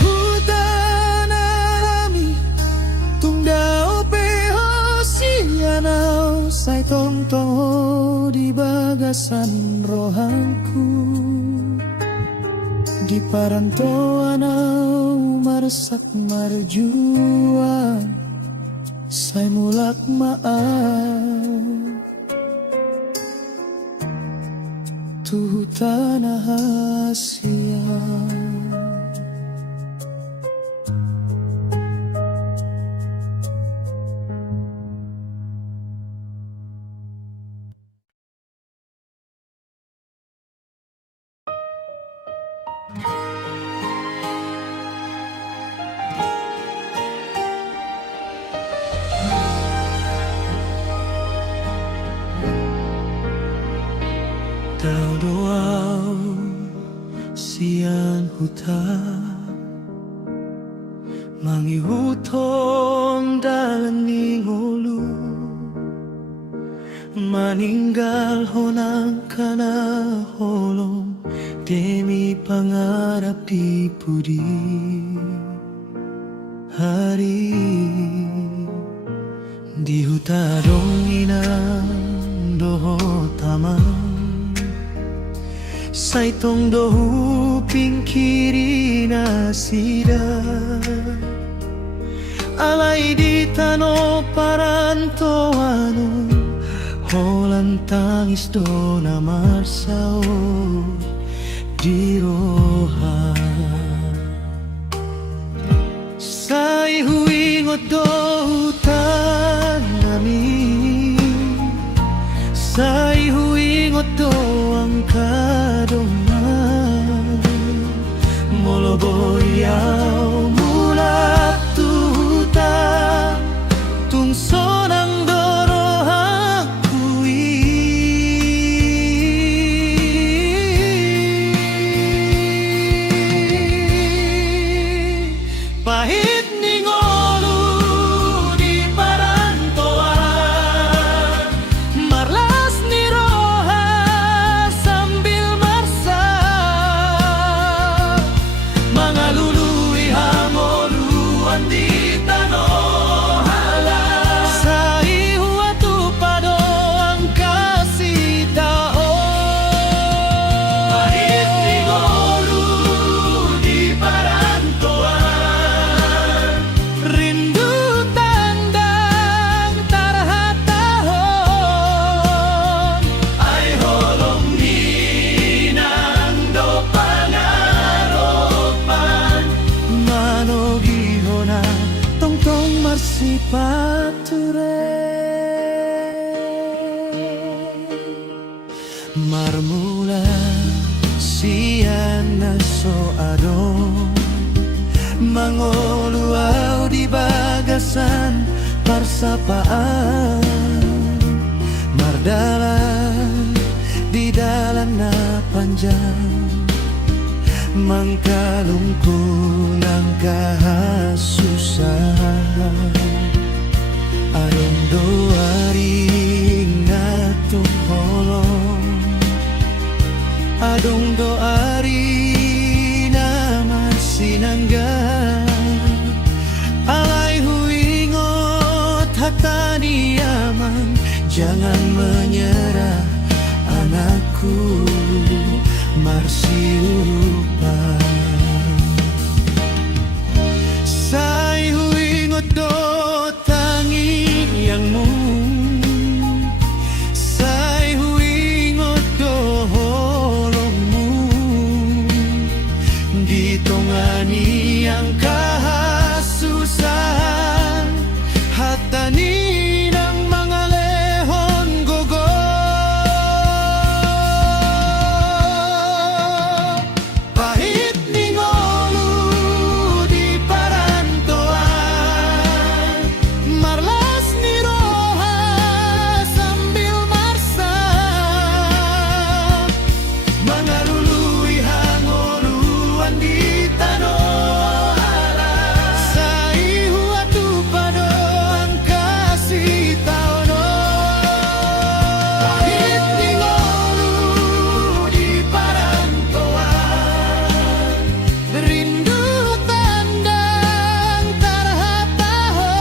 Hutan alami tungdao peho sianau, sai tongtong di bagasan rohanku. Di parantoan au marsak marjuang, sai mulak maaf tuhutan hasian. Tau doau sian huta, mangi huton dalan ningolu, maninggal honang kana demi pangarap di budi hari di hutarong inang doho taman saitong dohu pingkiri na sida alay di tano parantoano holan tangis do na marsao di roha say huingot do hutan namin say huingot do ang kadongan moloboyaw mula tuhutan tungso ng dorohang kui pahit ning olu di parantoan marlas ni roha sambil marsa mga luluy hamoluan di tanohala sa iwa tupado ang kasitaon pahit ning olu di parantoan rindu tandang tarhatahon ay holong ninang do pangaropan manogiho na tongtong marsipature marmula siyan na so adong mangoluaw di bagasan parsapaan mardalan di dalan na panjang mangkalungkung ng kahasusahan arong doaring atong holong adong doari naman sinangga alay huingot hatani yaman jangan menyerah anakku marsiurupan say huingot do tangi yangmu say huingot do holongmu ditongani ang kahasusahan hatani ng mga lehon gogo pahit ning olu di parantoan marlas ni roha sambil marsa mga luluy hangoluan di tanohala sa iwa tupado ang kasitaono pahit ning olu di parantoan rindu tandang tarhatahon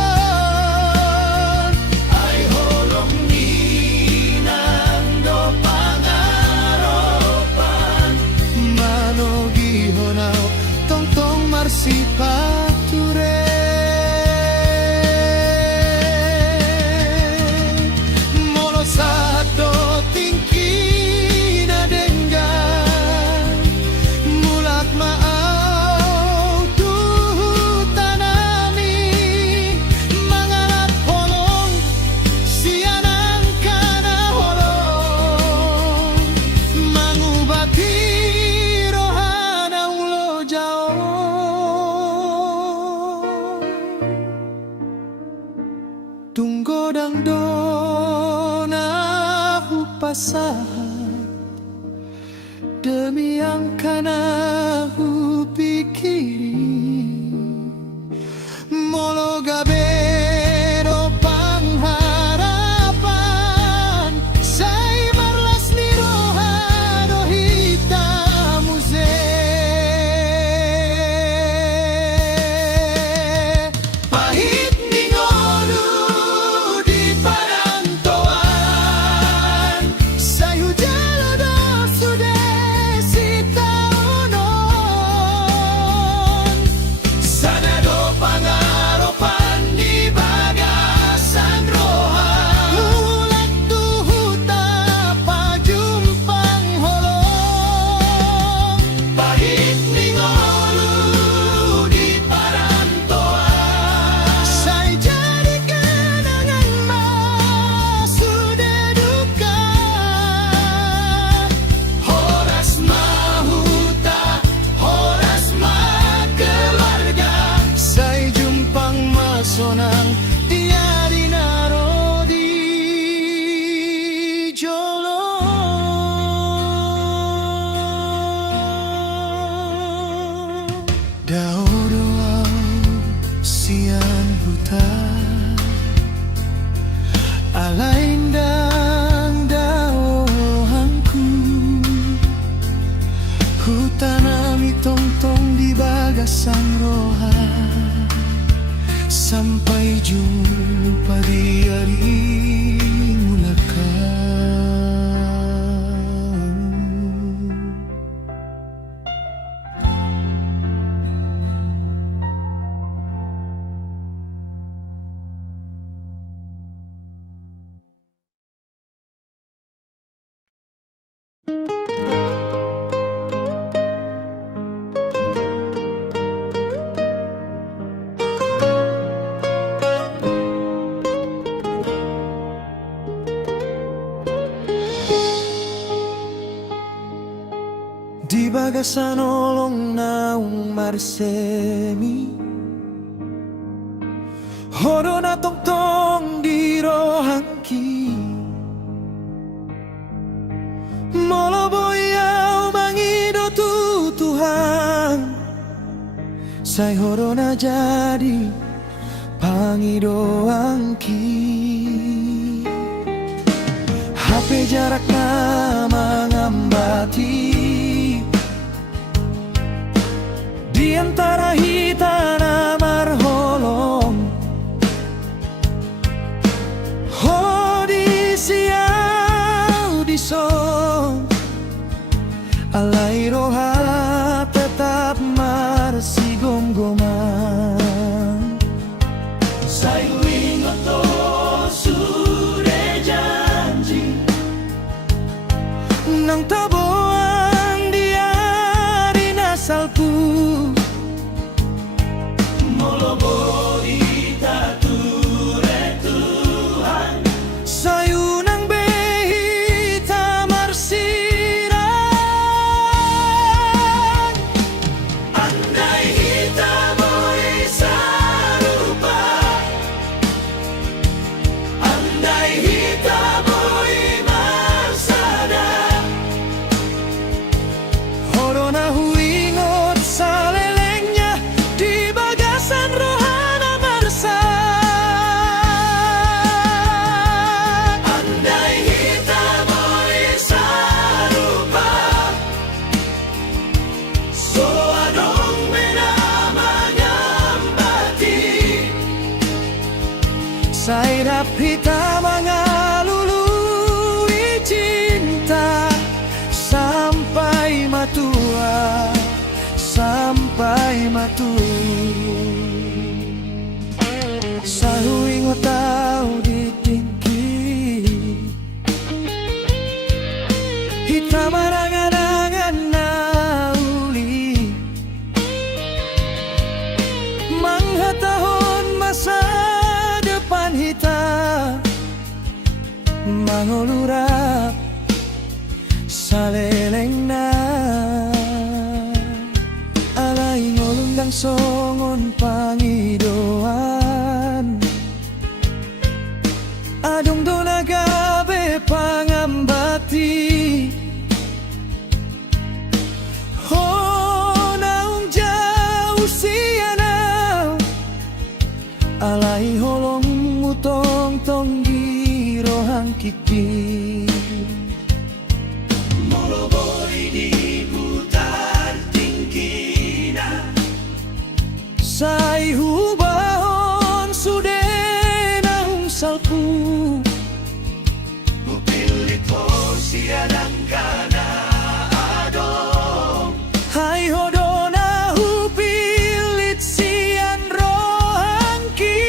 ay holong ninang do pangaropan manogihonaw tongtong marsipature molo sato tingki na denggan mulak maaw tuhutanami mangarap holong siyanang kanaholong mangubati rohana ulo jao tunggo dang dona hupasahan demi ang kanahu pikiri molo gabero pangharapan say marlas ni roha do hitamu Dao doa sian buta ala indang dao hangku hutanami tongtong di bagasan roha sampai jumpa di hari mulakan. Di bagasan olong naung marsemi hodo na tongtong di rohangki moloboyau mangido Tuhan say hodo na jadi pangidoangki HP jarak na mengambati di antara hitana marholong ho di siau di song alai roha tetap marsigom-gomang sayuing oto sudah janji nang taboan dia di nasalku Sairap kita mengalului cinta sampai matua, sampai matu. Sahui ngotau di tinggi hitam arangan-arangan nauli manghatahon masa hita mangulurap saleleng na alay ngolundang songon pangidoan adong donagabe pangambati ho naung jauh sianaw alay holong tong-tong di rohang kiki moloboy di hutan tinggi na say hubahon sude naung salpu upilit po siadang kana adong hay hodona hupilit sian rohang kiki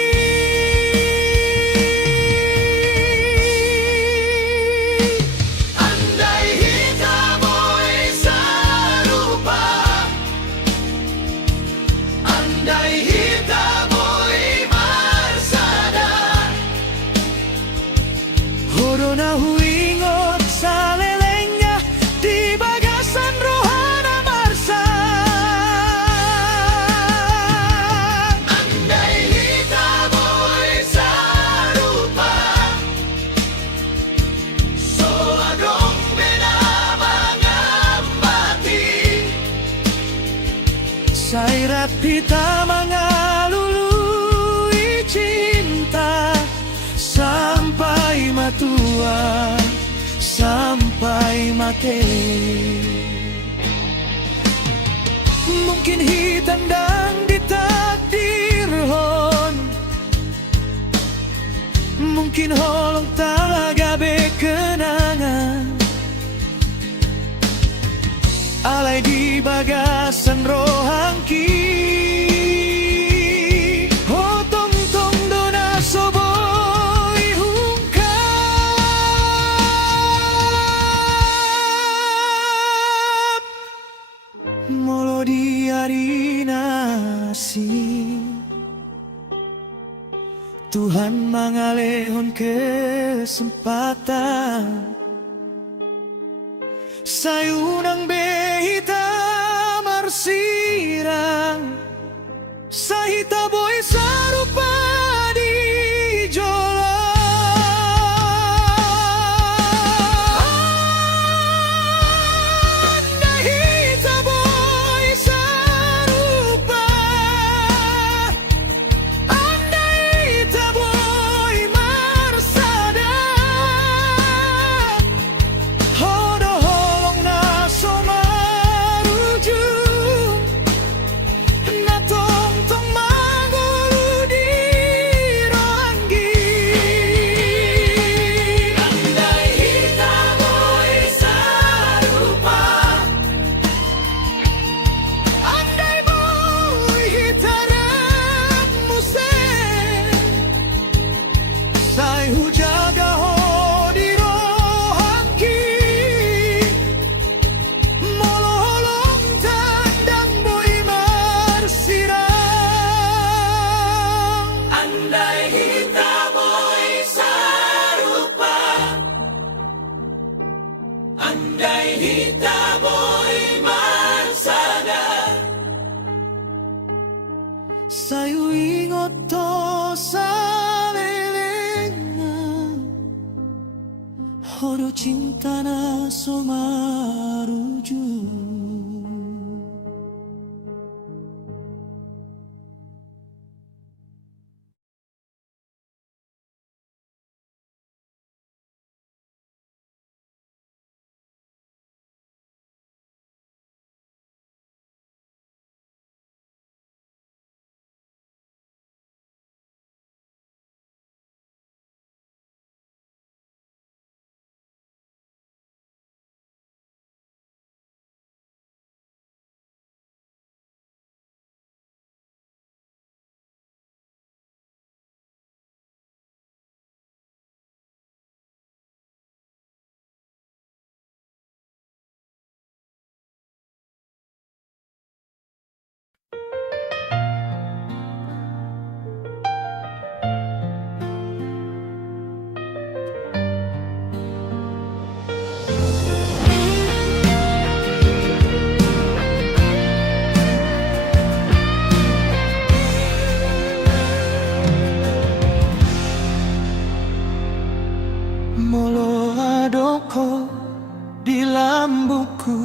Sairat pita mengalului cinta sampai matua, sampai mati. Mungkin hitandang ditakdir hon, mungkin holong tagabe kenangan, alai di bagasan rohangki. Oh tong tong dona soboi hungkap, molo di arinasi. Tuhan mangalehon kesempatan, sayunang behita marsirang, sahita boy sarupa di jola. Andai hita boy sarupa, andai hita boy marsada, hodo holong na somaruju, na tong tong mangulu di roanggi. Andai hita boy sarupa, andai boy hita rat musen, sai hujaga ho di rohangki, molo holong tandang boy marsirang. Andai hita boy sarupa, andai hita boy marsada, sayu ingot to salelenga, hodo cinta na somaruju. Molo adoko di lambuku,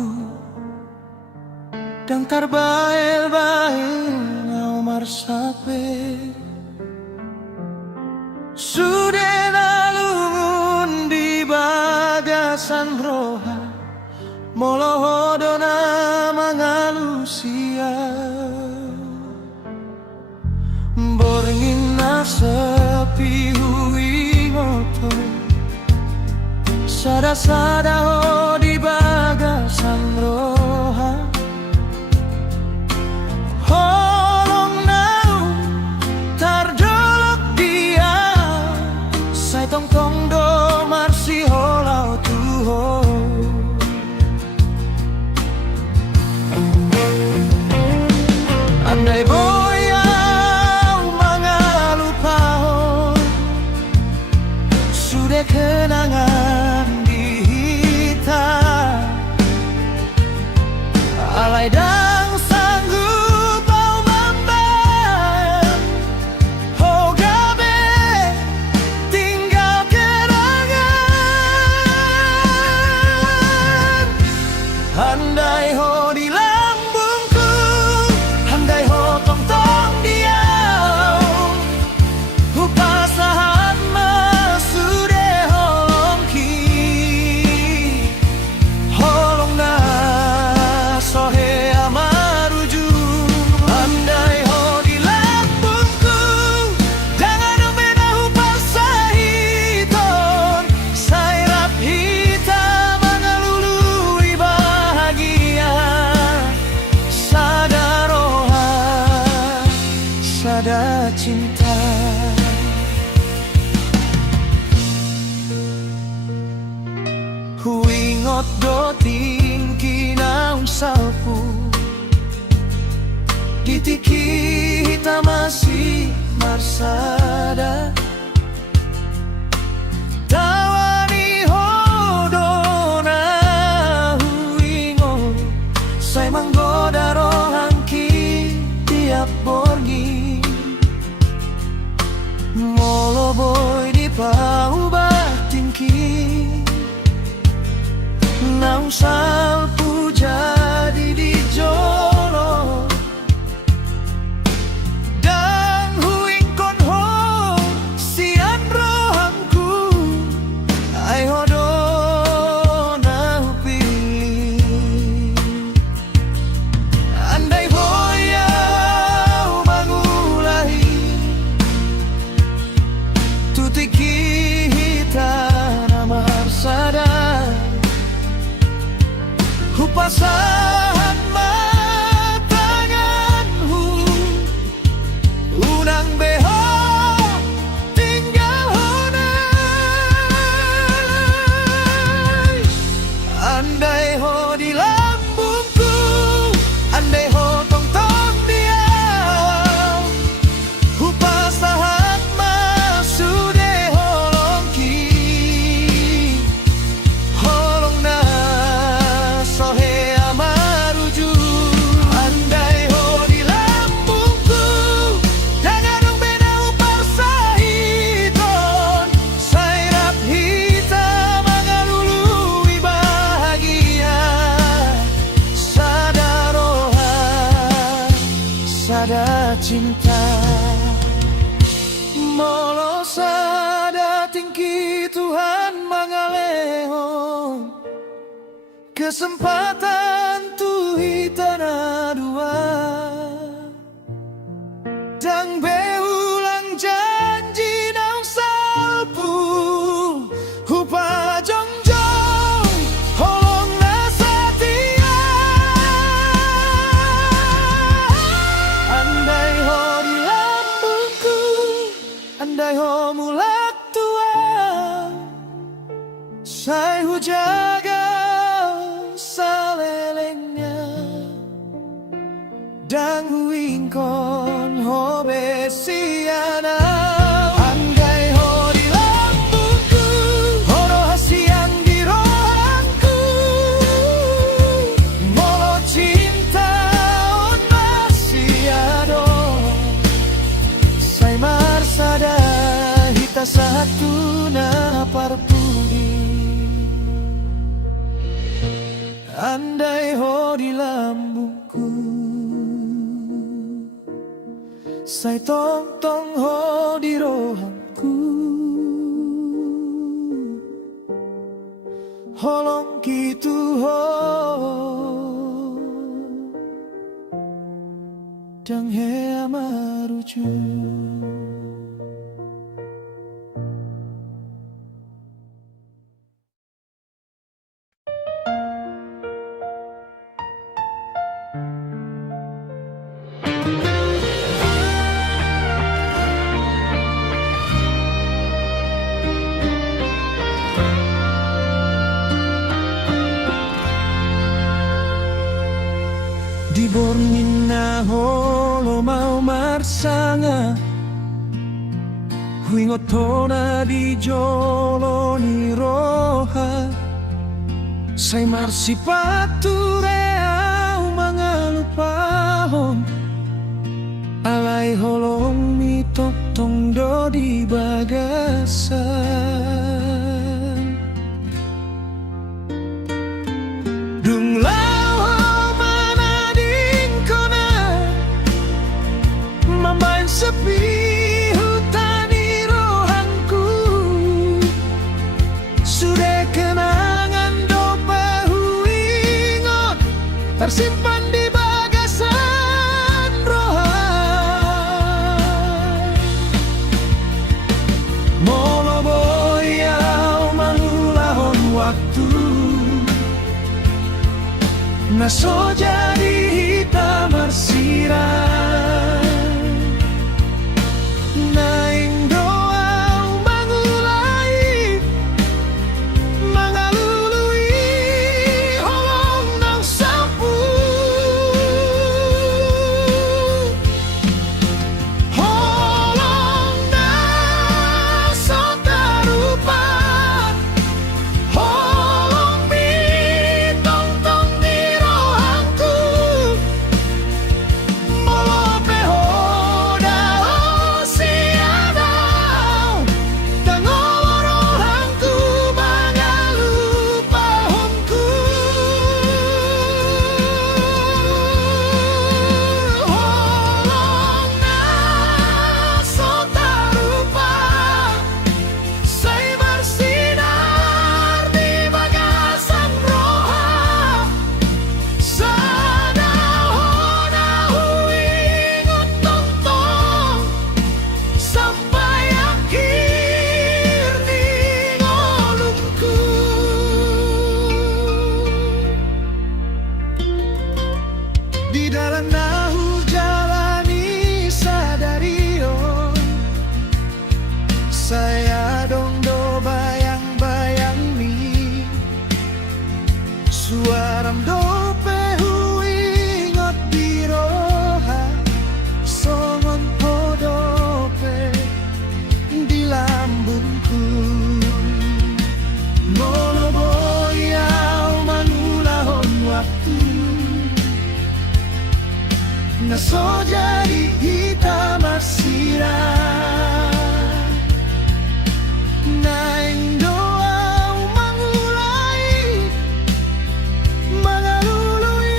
dangkar bael-bael ngau marsape, sudah lalungun di bagasan roha, molo hodona mangalusia, borngina sepi hui ngoto, sada-sada ho di bagasan roha, holong nau tarjolok dia, sai tong tong do marsi holau tuho. Andai boyau mangalupahon, sudah kenangan alai dang sanggup mau memban, oh gabe tinggal kenangan. Andai ho di lambungku, cinta. Huingot do tingki naung salpu ditiki hita masih marsada tawani hodona huingot sai manggoda rohangki tiap borgi molo boy di paubah tingki naung salpu jadi di jolo dan huing kon ho sian rohangku ai hodo na pilih andai boyau mangulahi tutiki hita nama sadar hupasahan matanganmu unang beho tinggal honai andai ho di lambungku andai ho tong-tong dia hupasahan masude holongki holong na sohe amaruju andai ho di lambungku jangan dong beda upar sahiton sairap hita mangalului bahagia sadaroha sada cinta molo sada tingki Tuhan mangaleho kesempatan tu hitana dua dang beulang janji nang salpu hupa jongjong holong na satia andai ho di lambungku andai ho mulak tua sai hujaga salelengnya dang huing kon ho besiana andai ho di lambungku hono hasiang di rohangku molo cinta on masih ado sai marsada hita satu na parpudi andai ho di lambungku sai tong-tong ho di rohangku holong kitu ho dang he amaruju. Di bornina holo mau marsanga huingotona di jolo ni roha sai marsipature au mangalupahon alai holong mi totong do di bagasan dung sepi hutani rohangku sudah kenangan dopa huingot tersimpan di bagasan rohang molo boyau manulahon waktu naso jadi hita marsiran Di dalam nahu jalani sadario, saya dong do bayang-bayang ni suaram do pehu ingot biroha songon podope di lambungku. Molo boyau manulahon waktu naso jadi hitam arsirah. Naing doa mangulai mangalului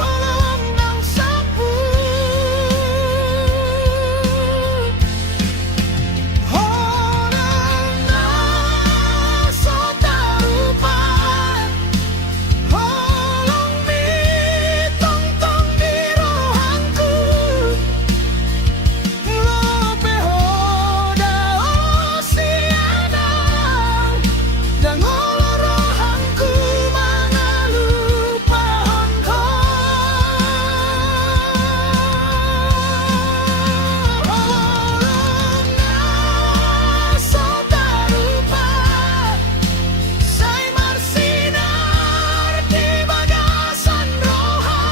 holong nang sapu. Orang naso tarupan holong mi tong-tong di rohangku. Lope hoda osianang dan holo rohangku mangalupa honko. Holong naso tarupa say marsinar di bagasan roha.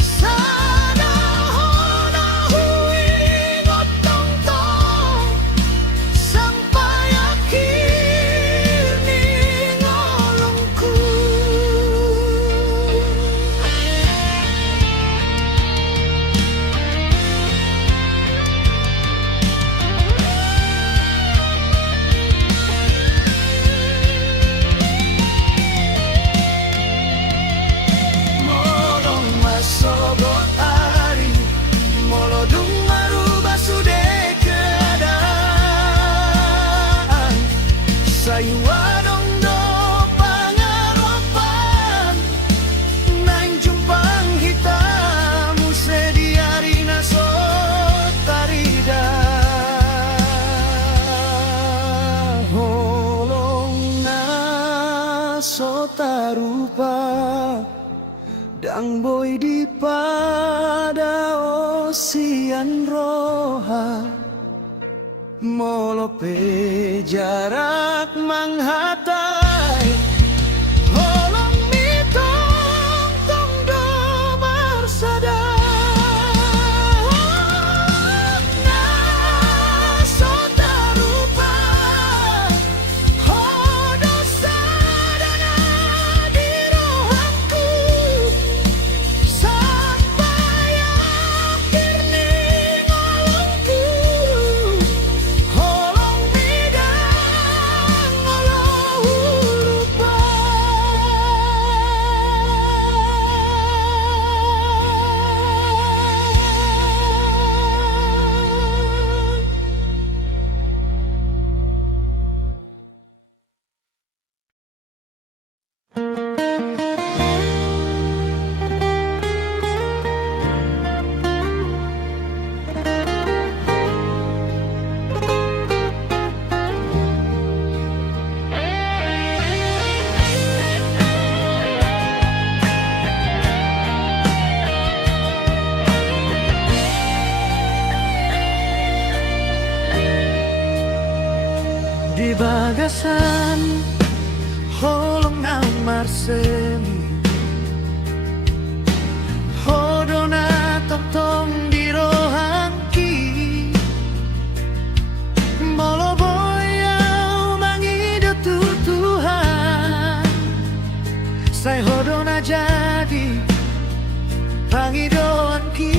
Sana hona huingot tong-tong sampai akhir ningolongku. Molong masogot ari, molodung marubah sudah keadaan. Sayuanong do pangaropan, naing jumpang hitam sediari naso tarida. Holong naso tarupa dang boy di pada osian roha. Molope jarak manghatai holong mi tong-tong do bersadar. Naso tarupa hodo sadana di rohangku sampai akhir ningolongku. Holong midang ngolohu lupa. Di bagasan holong nang marsemi hodona tong-tong di rohangki. Molo boyau mangido tutuhan say hodona jadi pangidoanki.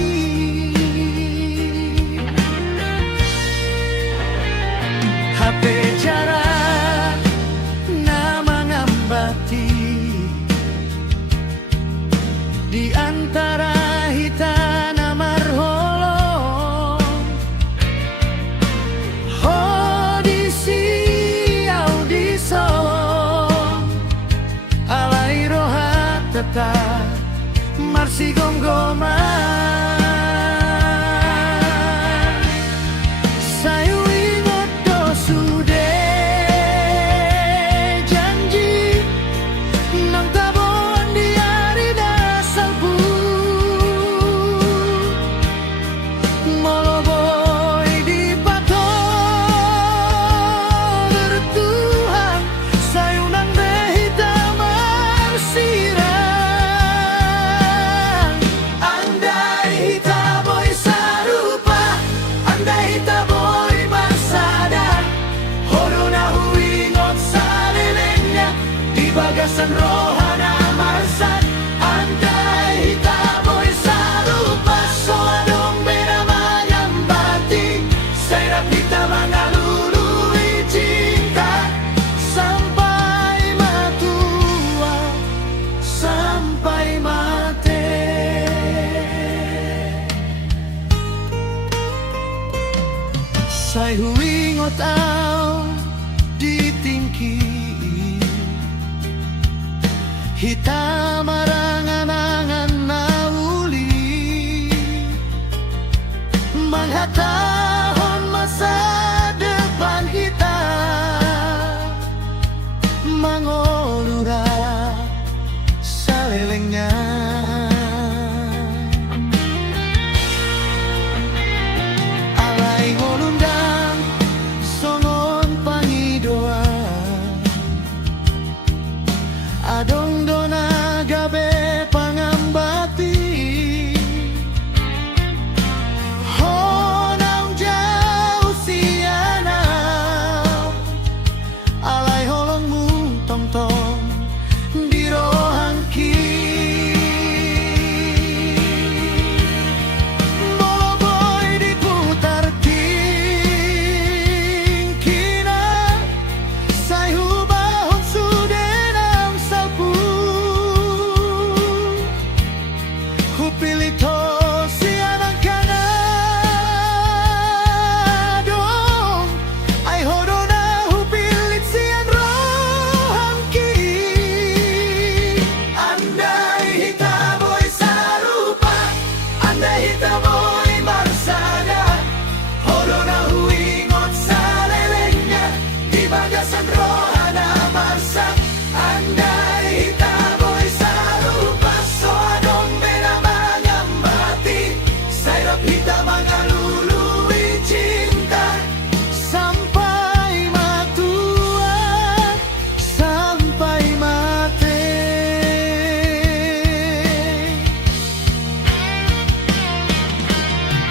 HP jarak nama ngambati di antara hitan amar holong. Audisi alai rohat tetap marsi gom-goman. Sayu ingat do sudah janji nang tabon di hari dasar. Sai hui ngotao di tingki hitam marangan-angan nauli manghatahon masa depan kita mangolura salelengnya alay ngolundang songon pangidoa adong dona gabe pangambati honang jauh siana alay holongmu tong-tong di rohangki boloboy diputar tingkina sai hubahon sudenam sapu hupilito si anak kanadong ay hodona hupilit sian rohangki andai hitaboy sarupa andai hitaboy marsada hodona huingot salelengnya di bagasan rohana marsa andai hitaboy sarupa so adong beda mangambati sairap hita mangalului cinta sampai matua sampai mati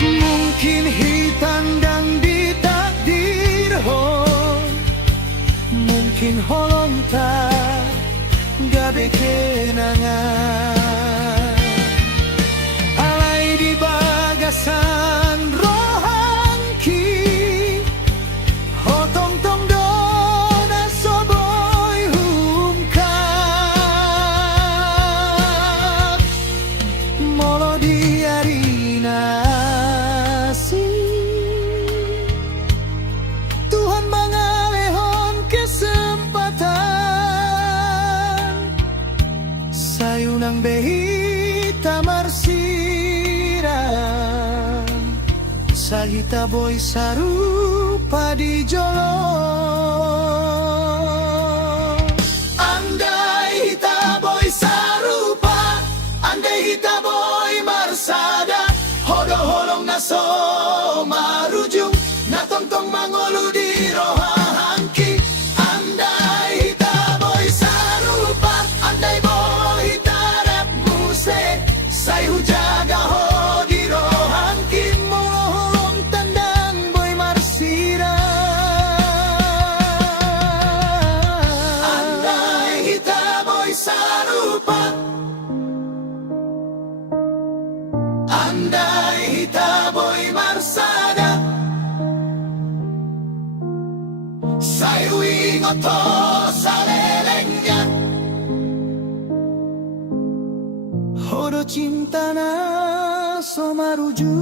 mungkin hitandang di takdir mungkin holong tak gabe kenangan alay di bagasan rohangki hotong-tong dona soboy humkap molo di arinasi Tuhan mangalehon kesempatan sayunang behita marsira sahita boy sarupa di jolo andai hita boy sarupa andai hita boy marsada hodo holong naso marujung natongtong mangolu di rohangki andai hita boy sarupa andai boy tarap muse sai hujaga ho di rohangki molong tandang boy marsira andai hita boy sarupa andai hita boy marsada sai hui ngoto salelengnya hodo cinta na somaruju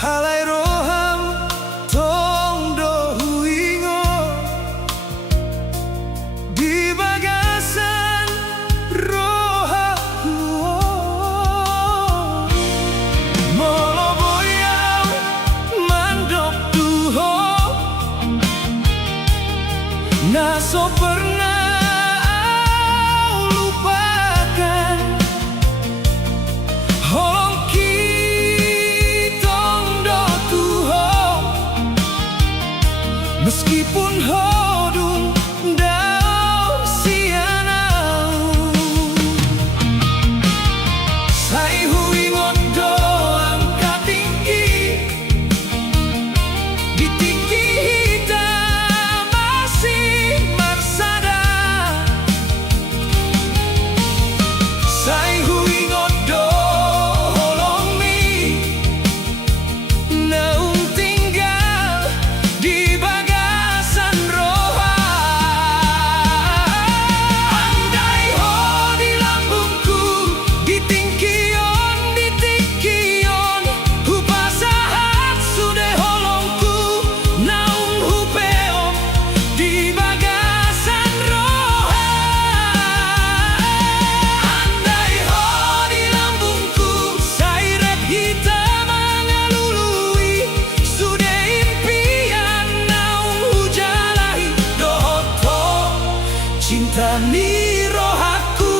Halai roham tong dohu ingo di bagasan rohaku molo boyau mandok duho naso pernah lupakan holong meskipun hodung daun sianau sai hui ngodo angkat tinggi di tinggi hitam masih marsada sai hui ngodo holong mi naung tinggal di cinta ni rohaku.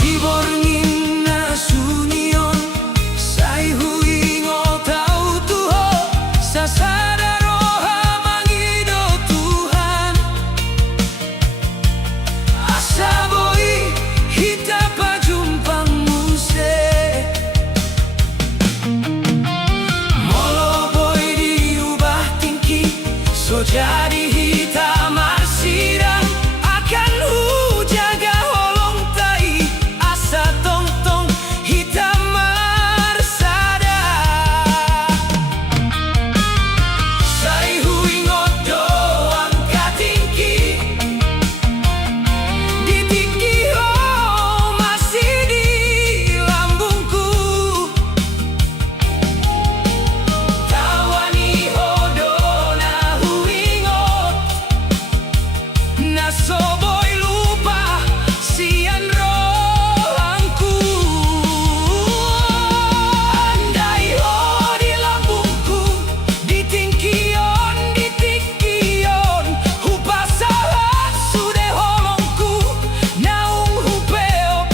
Di borngin na sunion sai hui ngo tau tuho sasada roha mangido Tuhan saboi hita pajumpang muse molo boy diubah tinggi so jadi hita marsidang akan jaga holong tai asa tong-tong hita marsada sai hui ngodo angkat tinggi so boy lupa sian rohangku andai ho di lambungku di tingkion hupasahat sude holongku naung hupeo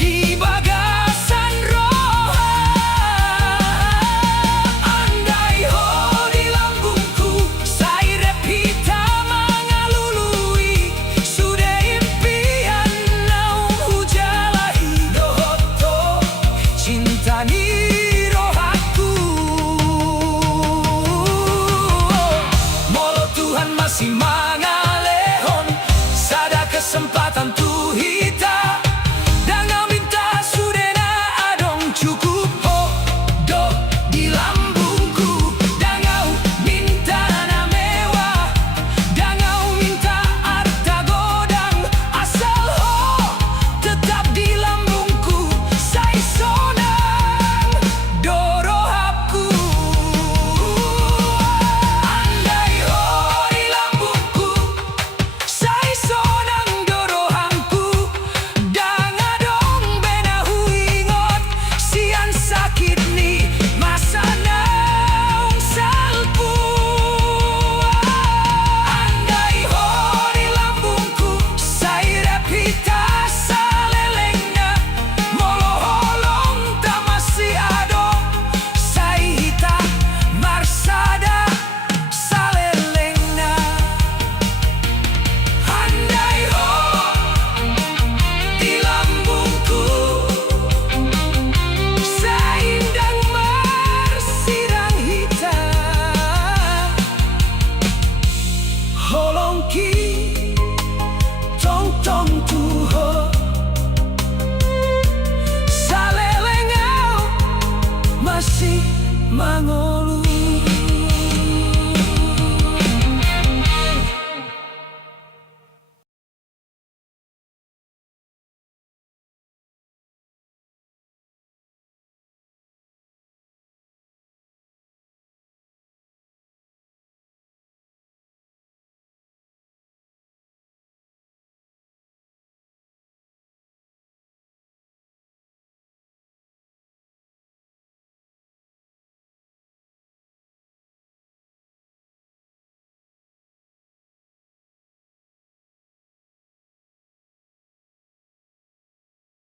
di bagasan roha andai ho di lambungku sai repita cinta ni rohaku molo Tuhan masih mangat